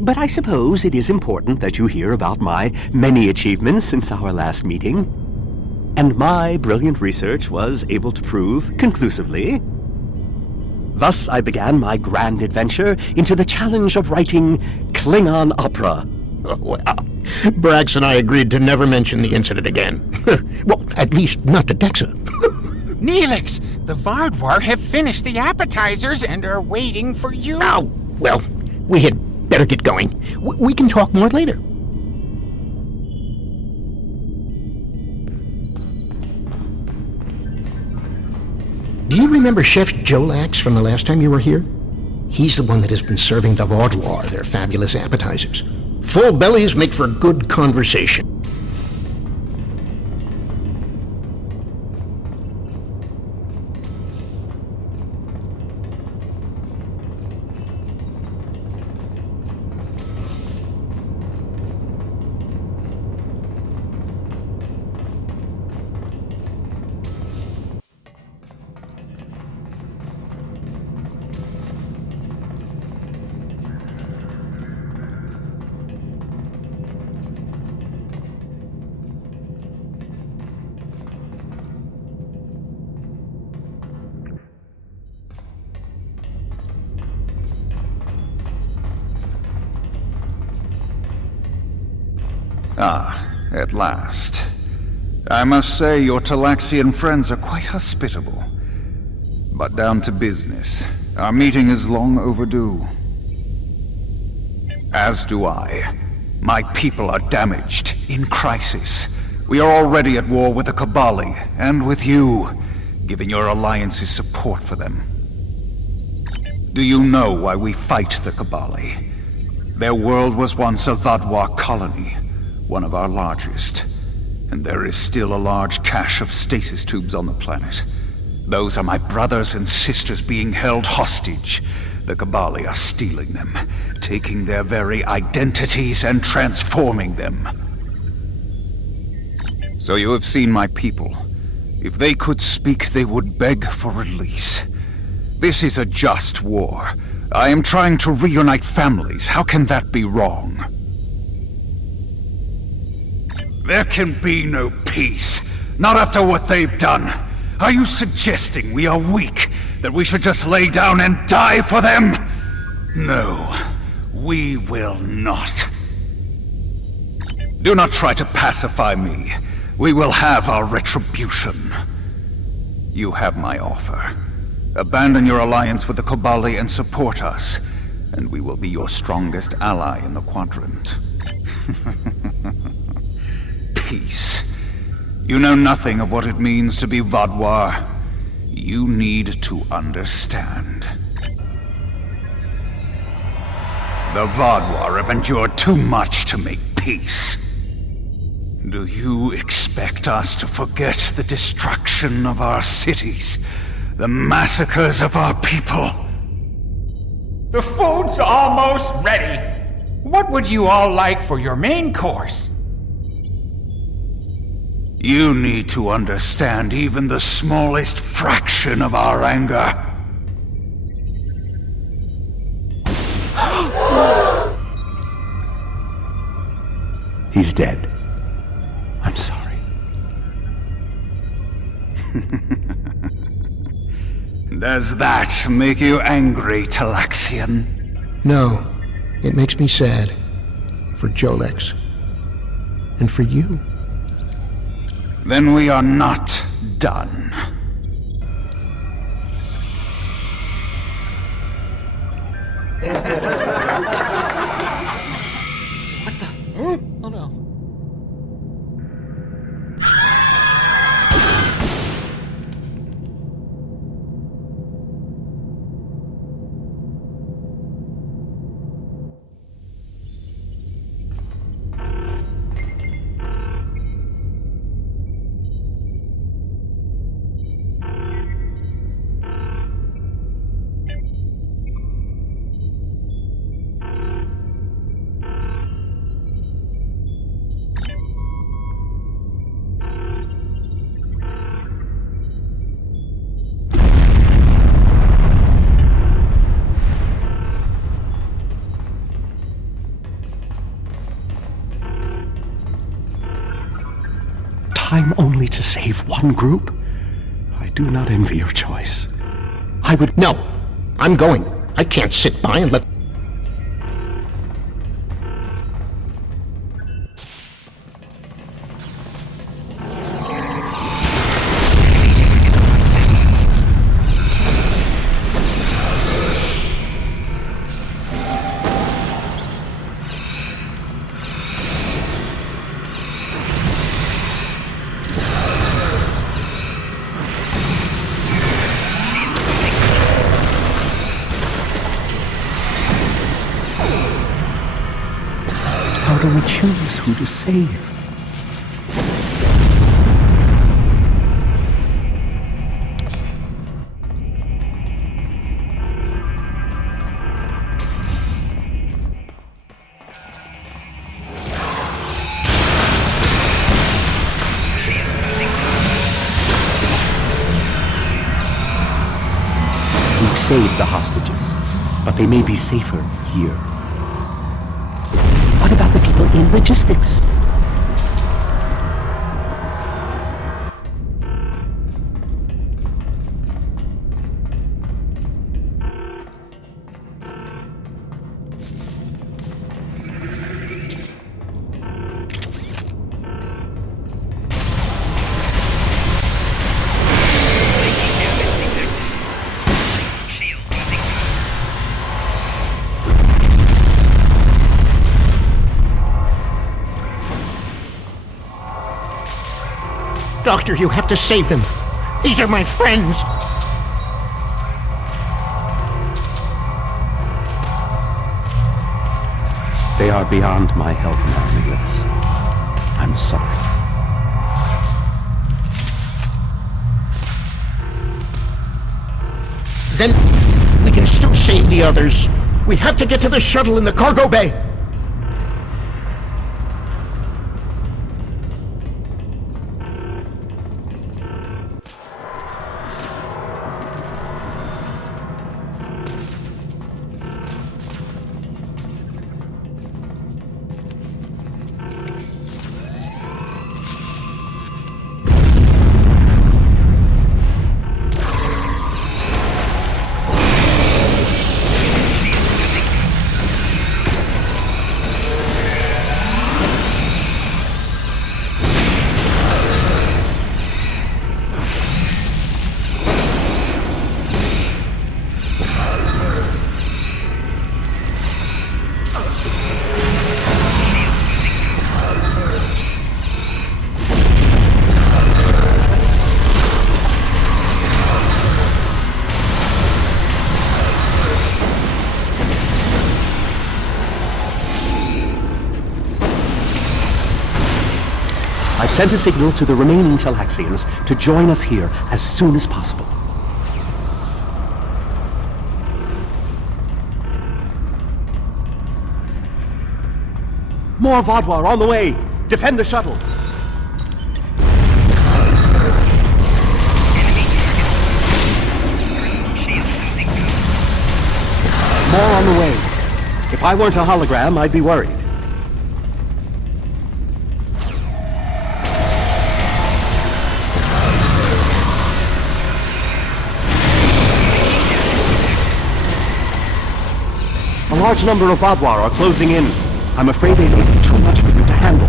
But I suppose it is important that you hear about my many achievements since our last meeting. And my brilliant research was able to prove conclusively. Thus I began my grand adventure into the challenge of writing Klingon opera. Oh, well, Brax and I agreed to never mention the incident again. Well, at least not to Dexa. Neelix, the Vaadwaur have finished the appetizers and are waiting for you. Oh, well, we had better get going. We can talk more later. Do you remember Chef Jolax from the last time you were here? He's the one that has been serving the Vaadwaur their fabulous appetizers. Full bellies make for good conversation. Ah, at last. I must say your Talaxian friends are quite hospitable. But down to business. Our meeting is long overdue. As do I. My people are damaged, in crisis. We are already at war with the Cabali, and with you, giving your alliances support for them. Do you know why we fight the Cabali? Their world was once a Vaadwaur colony, one of our largest. And there is still a large cache of stasis tubes on the planet. Those are my brothers and sisters being held hostage. The Cabali are stealing them, taking their very identities and transforming them. So you have seen my people. If they could speak, they would beg for release. This is a just war, I am trying to reunite families. How can that be wrong? There can be no peace. Not after what they've done. Are you suggesting we are weak? That we should just lay down and die for them? No, we will not. Do not try to pacify me. We will have our retribution. You have my offer. Abandon your alliance with the Kobali and support us, and we will be your strongest ally in the Quadrant. Peace. You know nothing of what it means to be Vaadwaur. You need to understand. The Vaadwaur have endured too much to make peace. Do you expect us to forget the destruction of our cities? The massacres of our people? The food's almost ready. What would you all like for your main course? You need to understand even the smallest fraction of our anger. He's dead. I'm sorry. Does that make you angry, Talaxian? No. It makes me sad. For Jolex. And for you. Then we are not done. What the? Huh? Oh no. Time only to save one group? I do not envy your choice. I would... No! I'm going. I can't sit by and let... How do we choose who to save? We've saved the hostages, but they may be safer here. What about the people in logistics? Doctor, you have to save them. These are my friends. They are beyond my help now, Neelix. I'm sorry. Then we can still save the others. We have to get to the shuttle in the cargo bay. Send a signal to the remaining Talaxians to join us here as soon as possible. More Vaadwaur on the way! Defend the shuttle! More on the way. If I weren't a hologram, I'd be worried. A large number of Vaadwaur are closing in. I'm afraid they may be too much for you to handle.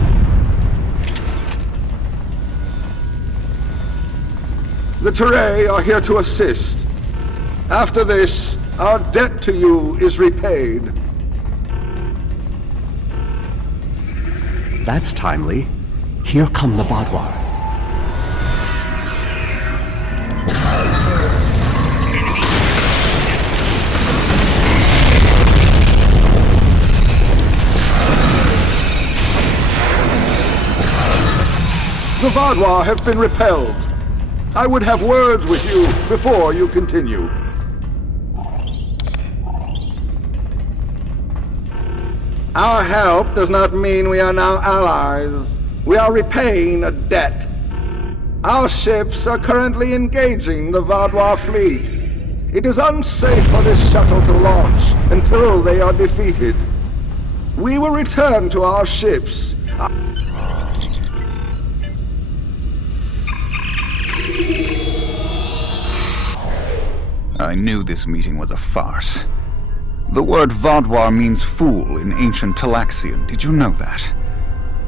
The Teray are here to assist. After this, our debt to you is repaid. That's timely. Here come the Vaadwaur. The Vaadwaur have been repelled. I would have words with you before you continue. Our help does not mean we are now allies. We are repaying a debt. Our ships are currently engaging the Vaadwaur fleet. It is unsafe for this shuttle to launch until they are defeated. We will return to our ships. I knew this meeting was a farce. The word Vaadwaur means fool in ancient Talaxian. Did you know that?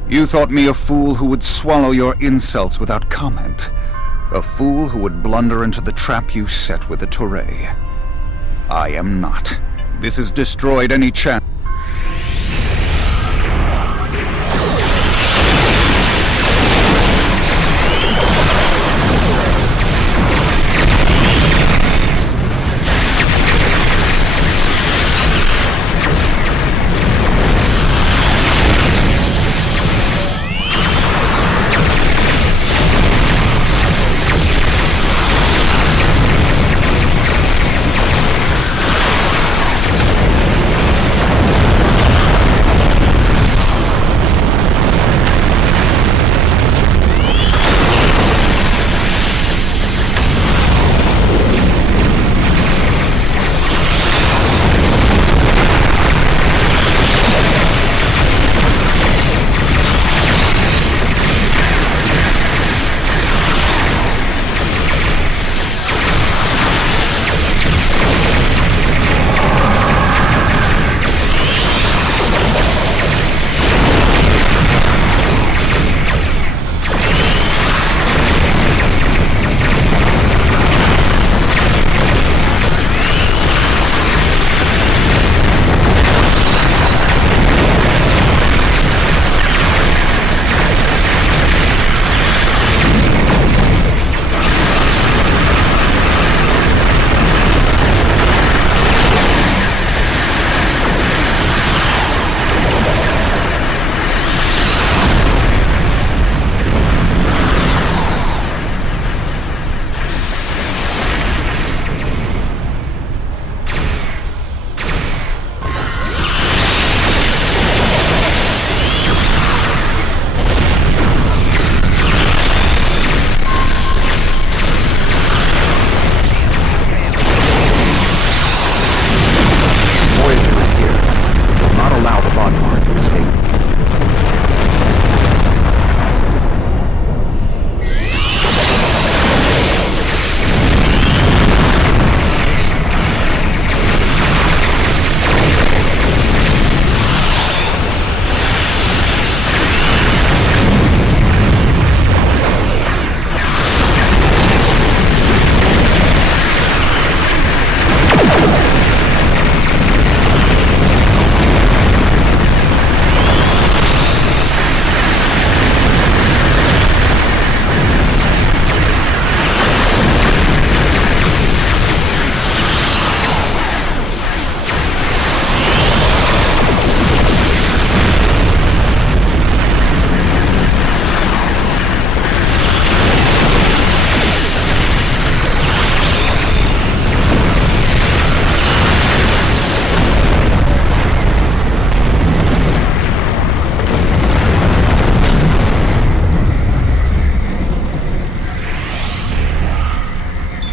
You thought me a fool who would swallow your insults without comment. A fool who would blunder into the trap you set with the Teray. I am not. This has destroyed any chance.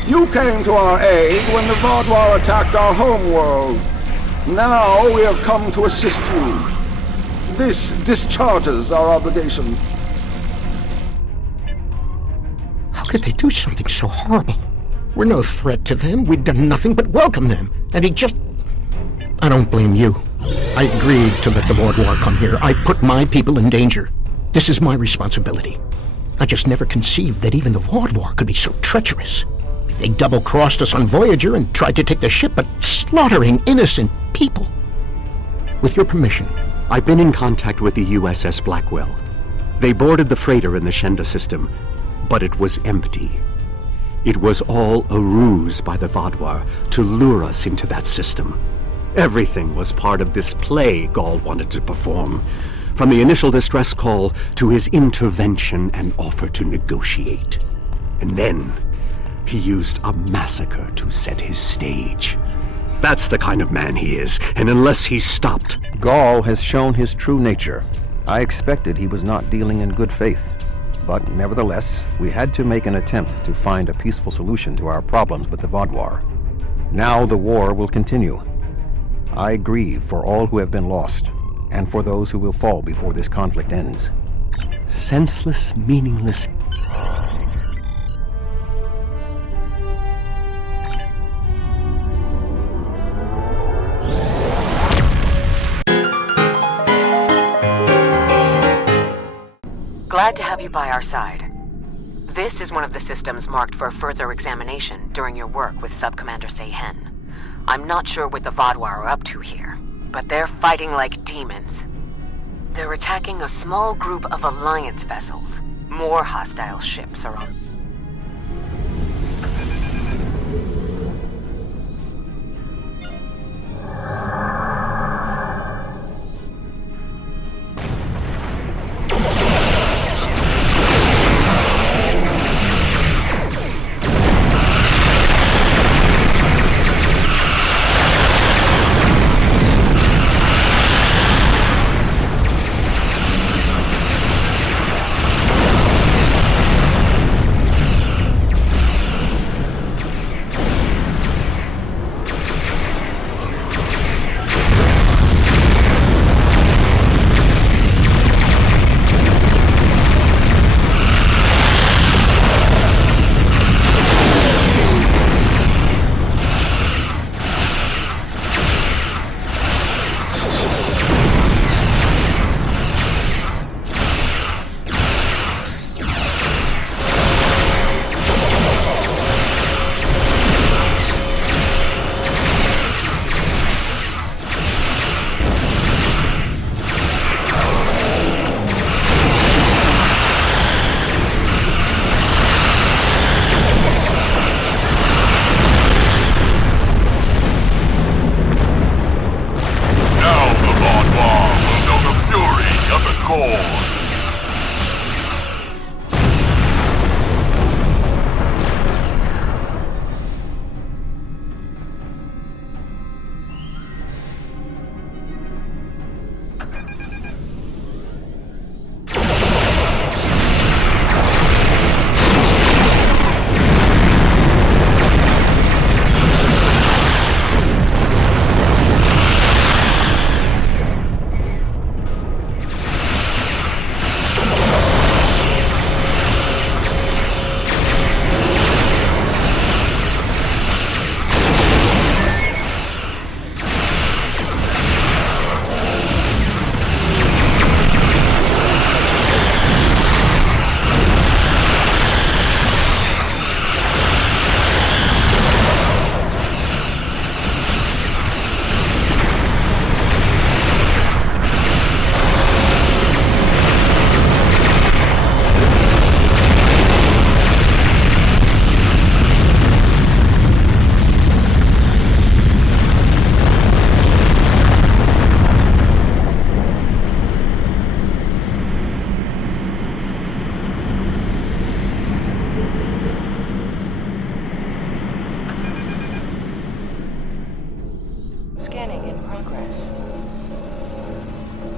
You came to our aid when the Vaadwaur attacked our homeworld. Now we have come to assist you. This discharges our obligation. How could they do something so horrible? We're no threat to them. We've done nothing but welcome them. And he just... I don't blame you. I agreed to let the Vaadwaur come here. I put my people in danger. This is my responsibility. I just never conceived that even the Vaadwaur could be so treacherous. They double-crossed us on Voyager and tried to take the ship, but slaughtering innocent people. With your permission, I've been in contact with the USS Blackwell. They boarded the freighter in the Shenda system, but it was empty. It was all a ruse by the Vaadwaur to lure us into that system. Everything was part of this play Gall wanted to perform, from the initial distress call to his intervention and offer to negotiate. And then he used a massacre to set his stage. That's the kind of man he is, and unless he's stopped... Gall has shown his true nature. I expected he was not dealing in good faith. But nevertheless, we had to make an attempt to find a peaceful solution to our problems with the Vaadwaur. Now the war will continue. I grieve for all who have been lost, and for those who will fall before this conflict ends. Senseless, meaningless... Glad to have you by our side. This is one of the systems marked for further examination during your work with Subcommander Seyhen. I'm not sure what the Vaadwaur are up to here, but they're fighting like demons. They're attacking a small group of Alliance vessels. More hostile ships are on...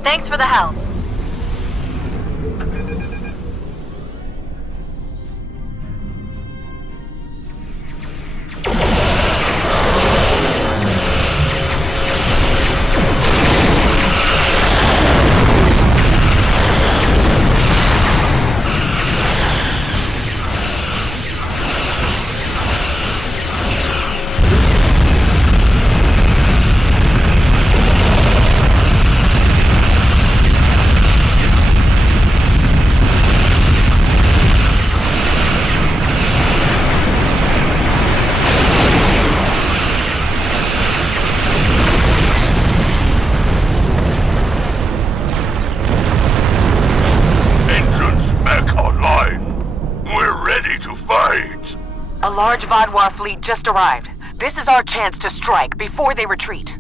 Thanks for the help. large Vaadwaur fleet just arrived. This is our chance to strike before they retreat.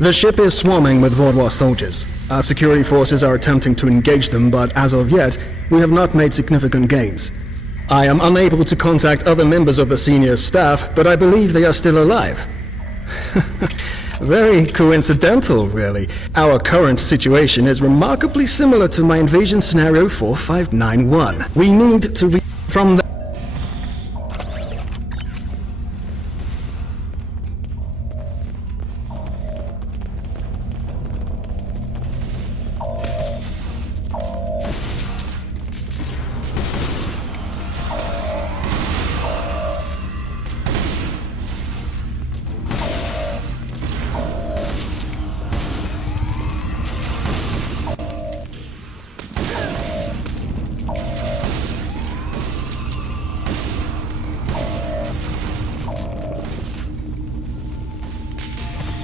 The ship is swarming with Vaadwaur soldiers. Our security forces are attempting to engage them, but as of yet, we have not made significant gains. I am unable to contact other members of the senior staff, but I believe they are still alive. Very coincidental, really. Our current situation is remarkably similar to my invasion scenario 4591. We need to from the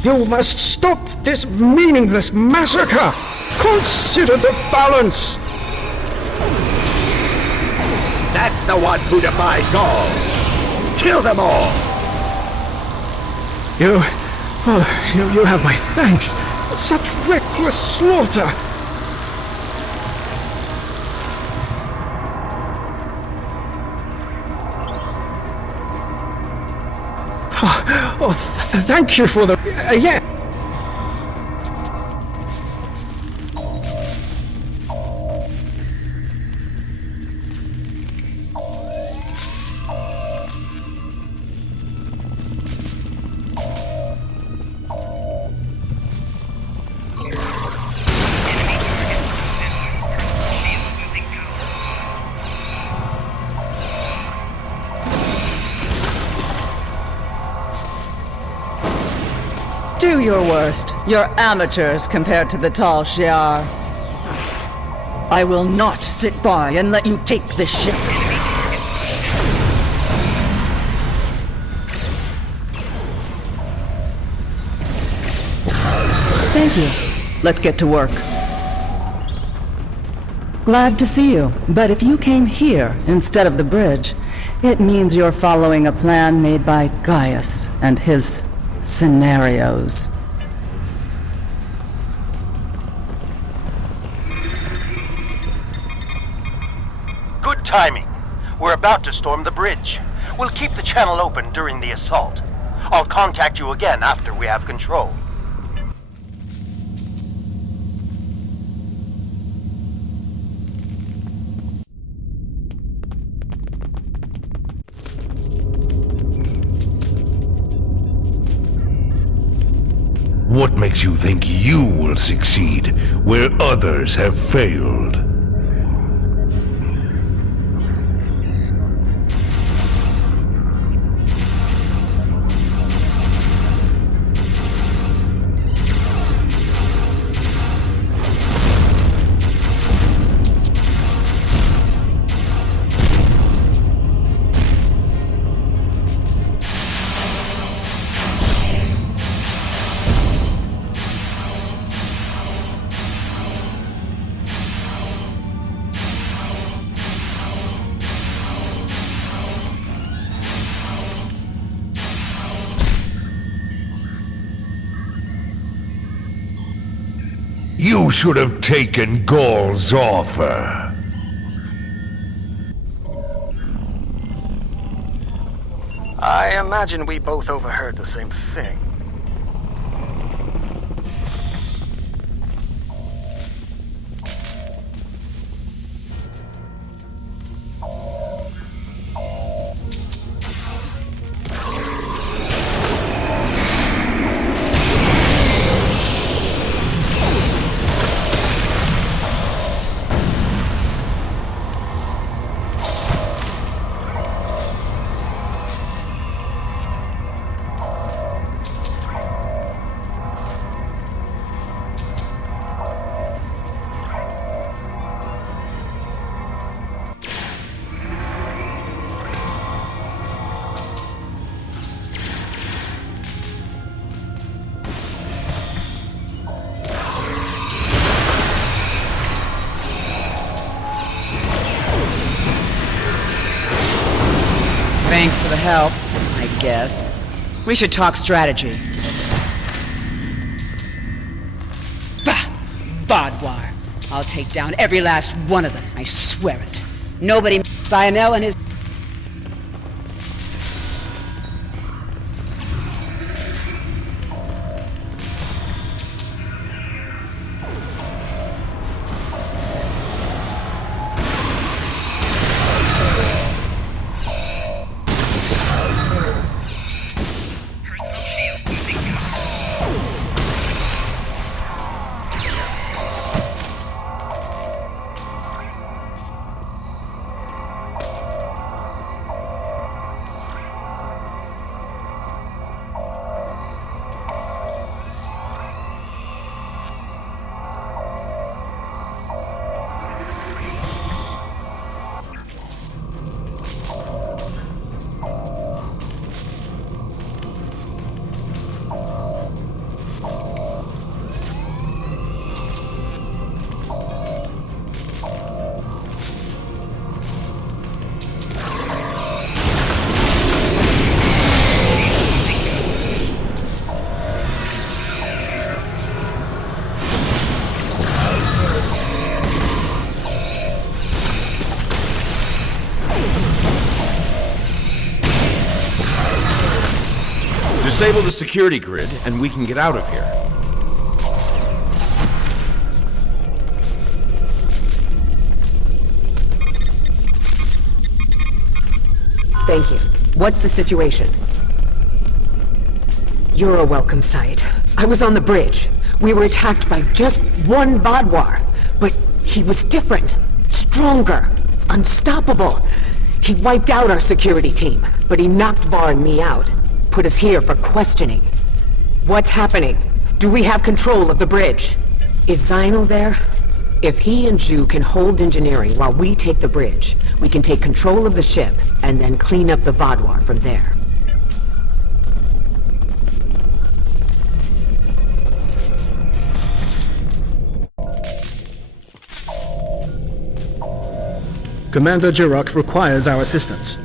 You must stop this meaningless massacre! Consider the balance! That's the one who defied Gaul! Kill them all! You have my thanks. Such reckless slaughter! Thank you for the... yeah! Do your worst. You're amateurs compared to the tall Shi'ar. I will not sit by and let you take this ship. Thank you. Let's get to work. Glad to see you, but if you came here instead of the bridge, it means you're following a plan made by Gaius and his scenarios. Good timing. We're about to storm the bridge. We'll keep the channel open during the assault. I'll contact you again after we have control. What makes you think you will succeed where others have failed? You should have taken Gaul's offer. I imagine we both overheard the same thing. Thanks for the help, I guess. We should talk strategy. Bah! Vaadwaur. I'll take down every last one of them, I swear it. Nobody... Sionel and his... Disable the security grid, and we can get out of here. Thank you. What's the situation? You're a welcome sight. I was on the bridge. We were attacked by just one Vaadwaur, but he was different, stronger, unstoppable. He wiped out our security team, but he knocked Var and me out. Put us here for questioning. What's happening? Do we have control of the bridge? Is Zinal there? If he and Zhu can hold engineering while we take the bridge, we can take control of the ship and then clean up the Vaadwaur from there. Commander Jirok requires our assistance.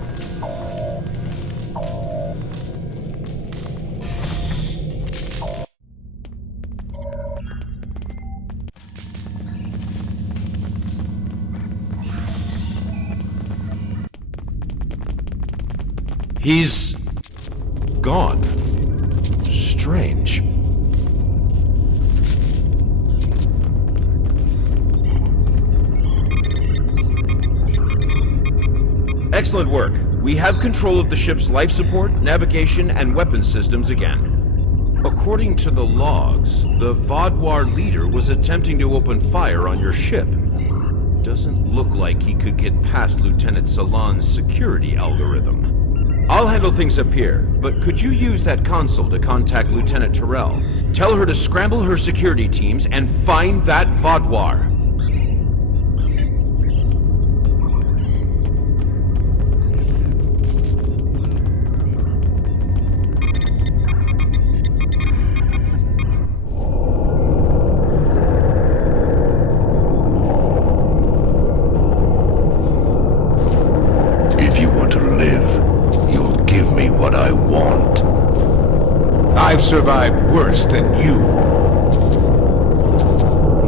He's gone. Strange. Excellent work. We have control of the ship's life support, navigation, and weapon systems again. According to the logs, the Vaadwaur leader was attempting to open fire on your ship. Doesn't look like he could get past Lieutenant Salon's security algorithm. I'll handle things up here, but could you use that console to contact Lieutenant Terrell? Tell her to scramble her security teams and find that Vaadwaur. If you want to live, you'll give me what I want. I've survived worse than you.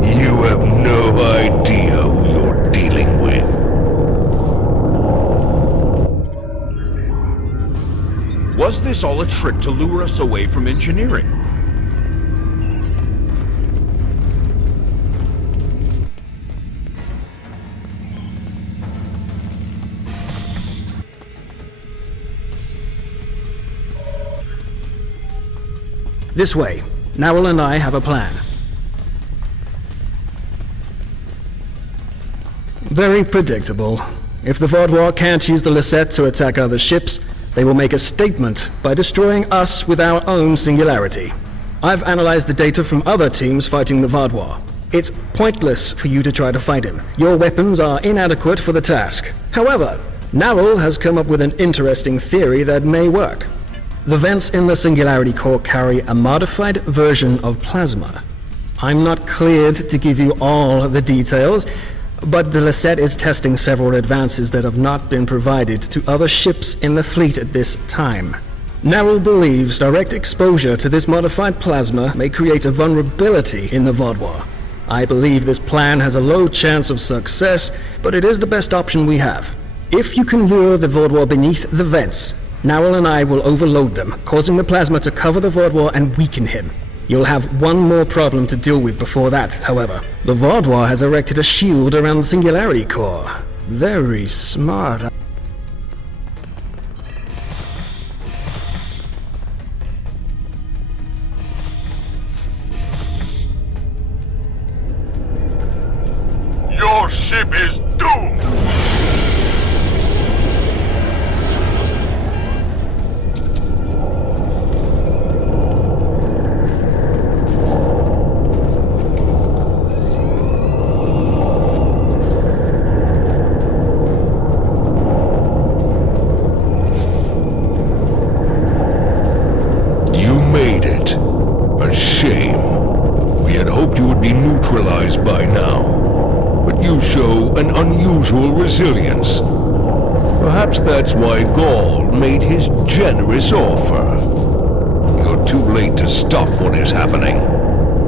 You no idea who you're dealing with. Was this all a trick to lure us away from engineering? This way. Narwhal and I have a plan. Very predictable. If the Vaudouar can't use the Lisette to attack other ships, they will make a statement by destroying us with our own singularity. I've analyzed the data from other teams fighting the Vaudouar. It's pointless for you to try to fight him. Your weapons are inadequate for the task. However, Narwhal has come up with an interesting theory that may work. The vents in the Singularity Core carry a modified version of plasma. I'm not cleared to give you all the details, but the Lisette is testing several advances that have not been provided to other ships in the fleet at this time. Narwhal believes direct exposure to this modified plasma may create a vulnerability in the Vaudouar. I believe this plan has a low chance of success, but it is the best option we have. If you can lure the Vaudouar beneath the vents, Narwhal and I will overload them, causing the plasma to cover the Vaudouar and weaken him. You'll have one more problem to deal with before that, however. The Vaudouar has erected a shield around the Singularity Core. Very smart. Your ship is doomed! Neutralized by now, but you show an unusual resilience. Perhaps that's why Gaul made his generous offer. You're too late to stop what is happening.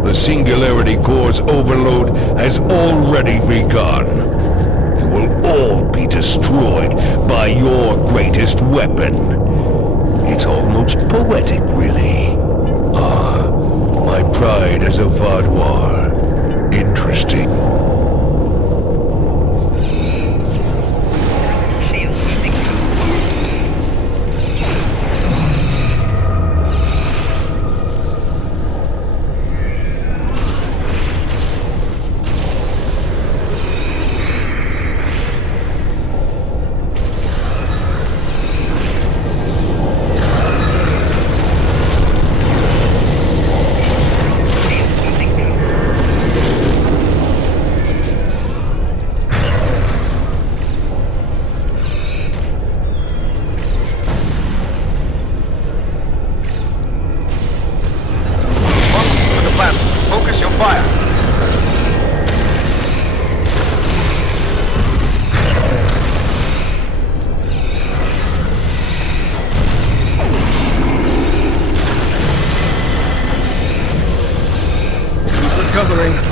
The Singularity Core's overload has already begun. You will all be destroyed by your greatest weapon. It's almost poetic, really. Ah, my pride as a Vaudouar. Interesting.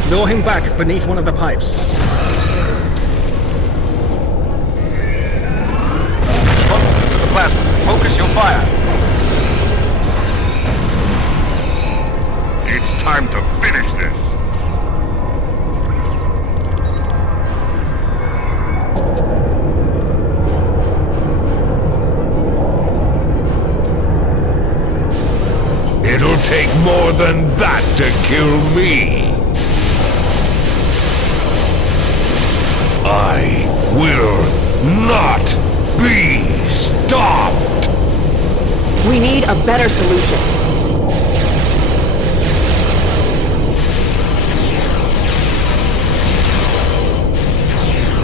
Lure him back beneath one of the pipes. Welcome to the plasma. Focus your fire. It's time to finish this. It'll take more than that to kill me. I will not be stopped! We need a better solution.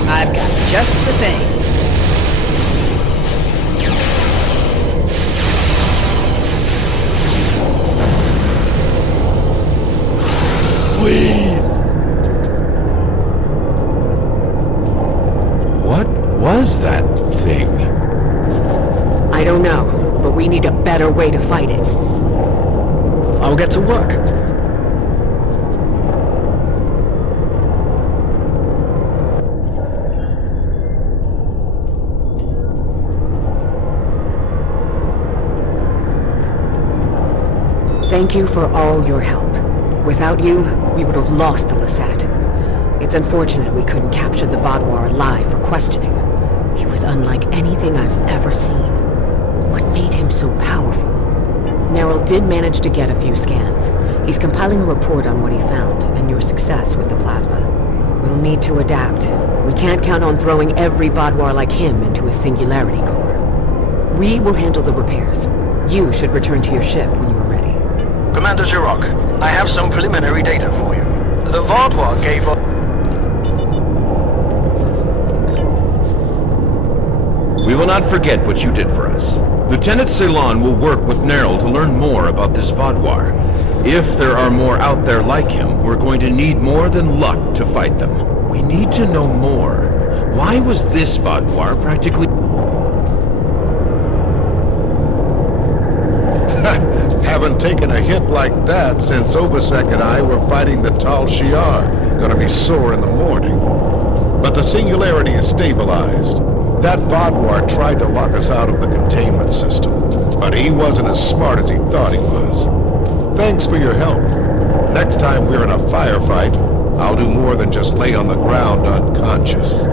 I've got just the thing. What was that thing? I don't know, but we need a better way to fight it. I'll get to work. Thank you for all your help. Without you, we would have lost the Lisette. It's unfortunate we couldn't capture the Vaadwaur alive for questioning. He was unlike anything I've ever seen. What made him so powerful? Neril did manage to get a few scans. He's compiling a report on what he found, and your success with the plasma. We'll need to adapt. We can't count on throwing every Vaadwaur like him into a singularity core. We will handle the repairs. You should return to your ship when you are ready. Commander Jirok, I have some preliminary data for you. The Vaadwaur gave up... We will not forget what you did for us. Lieutenant Ceylon will work with Neril to learn more about this Vaadwaur. If there are more out there like him, we're going to need more than luck to fight them. We need to know more. Why was this Vaadwaur practically... Haven't taken a hit like that since Obasek and I were fighting the Tal Shiar. Gonna be sore in the morning. But the singularity is stabilized. That Vaadwaur tried to lock us out of the containment system, but he wasn't as smart as he thought he was. Thanks for your help. Next time we're in a firefight, I'll do more than just lay on the ground unconscious.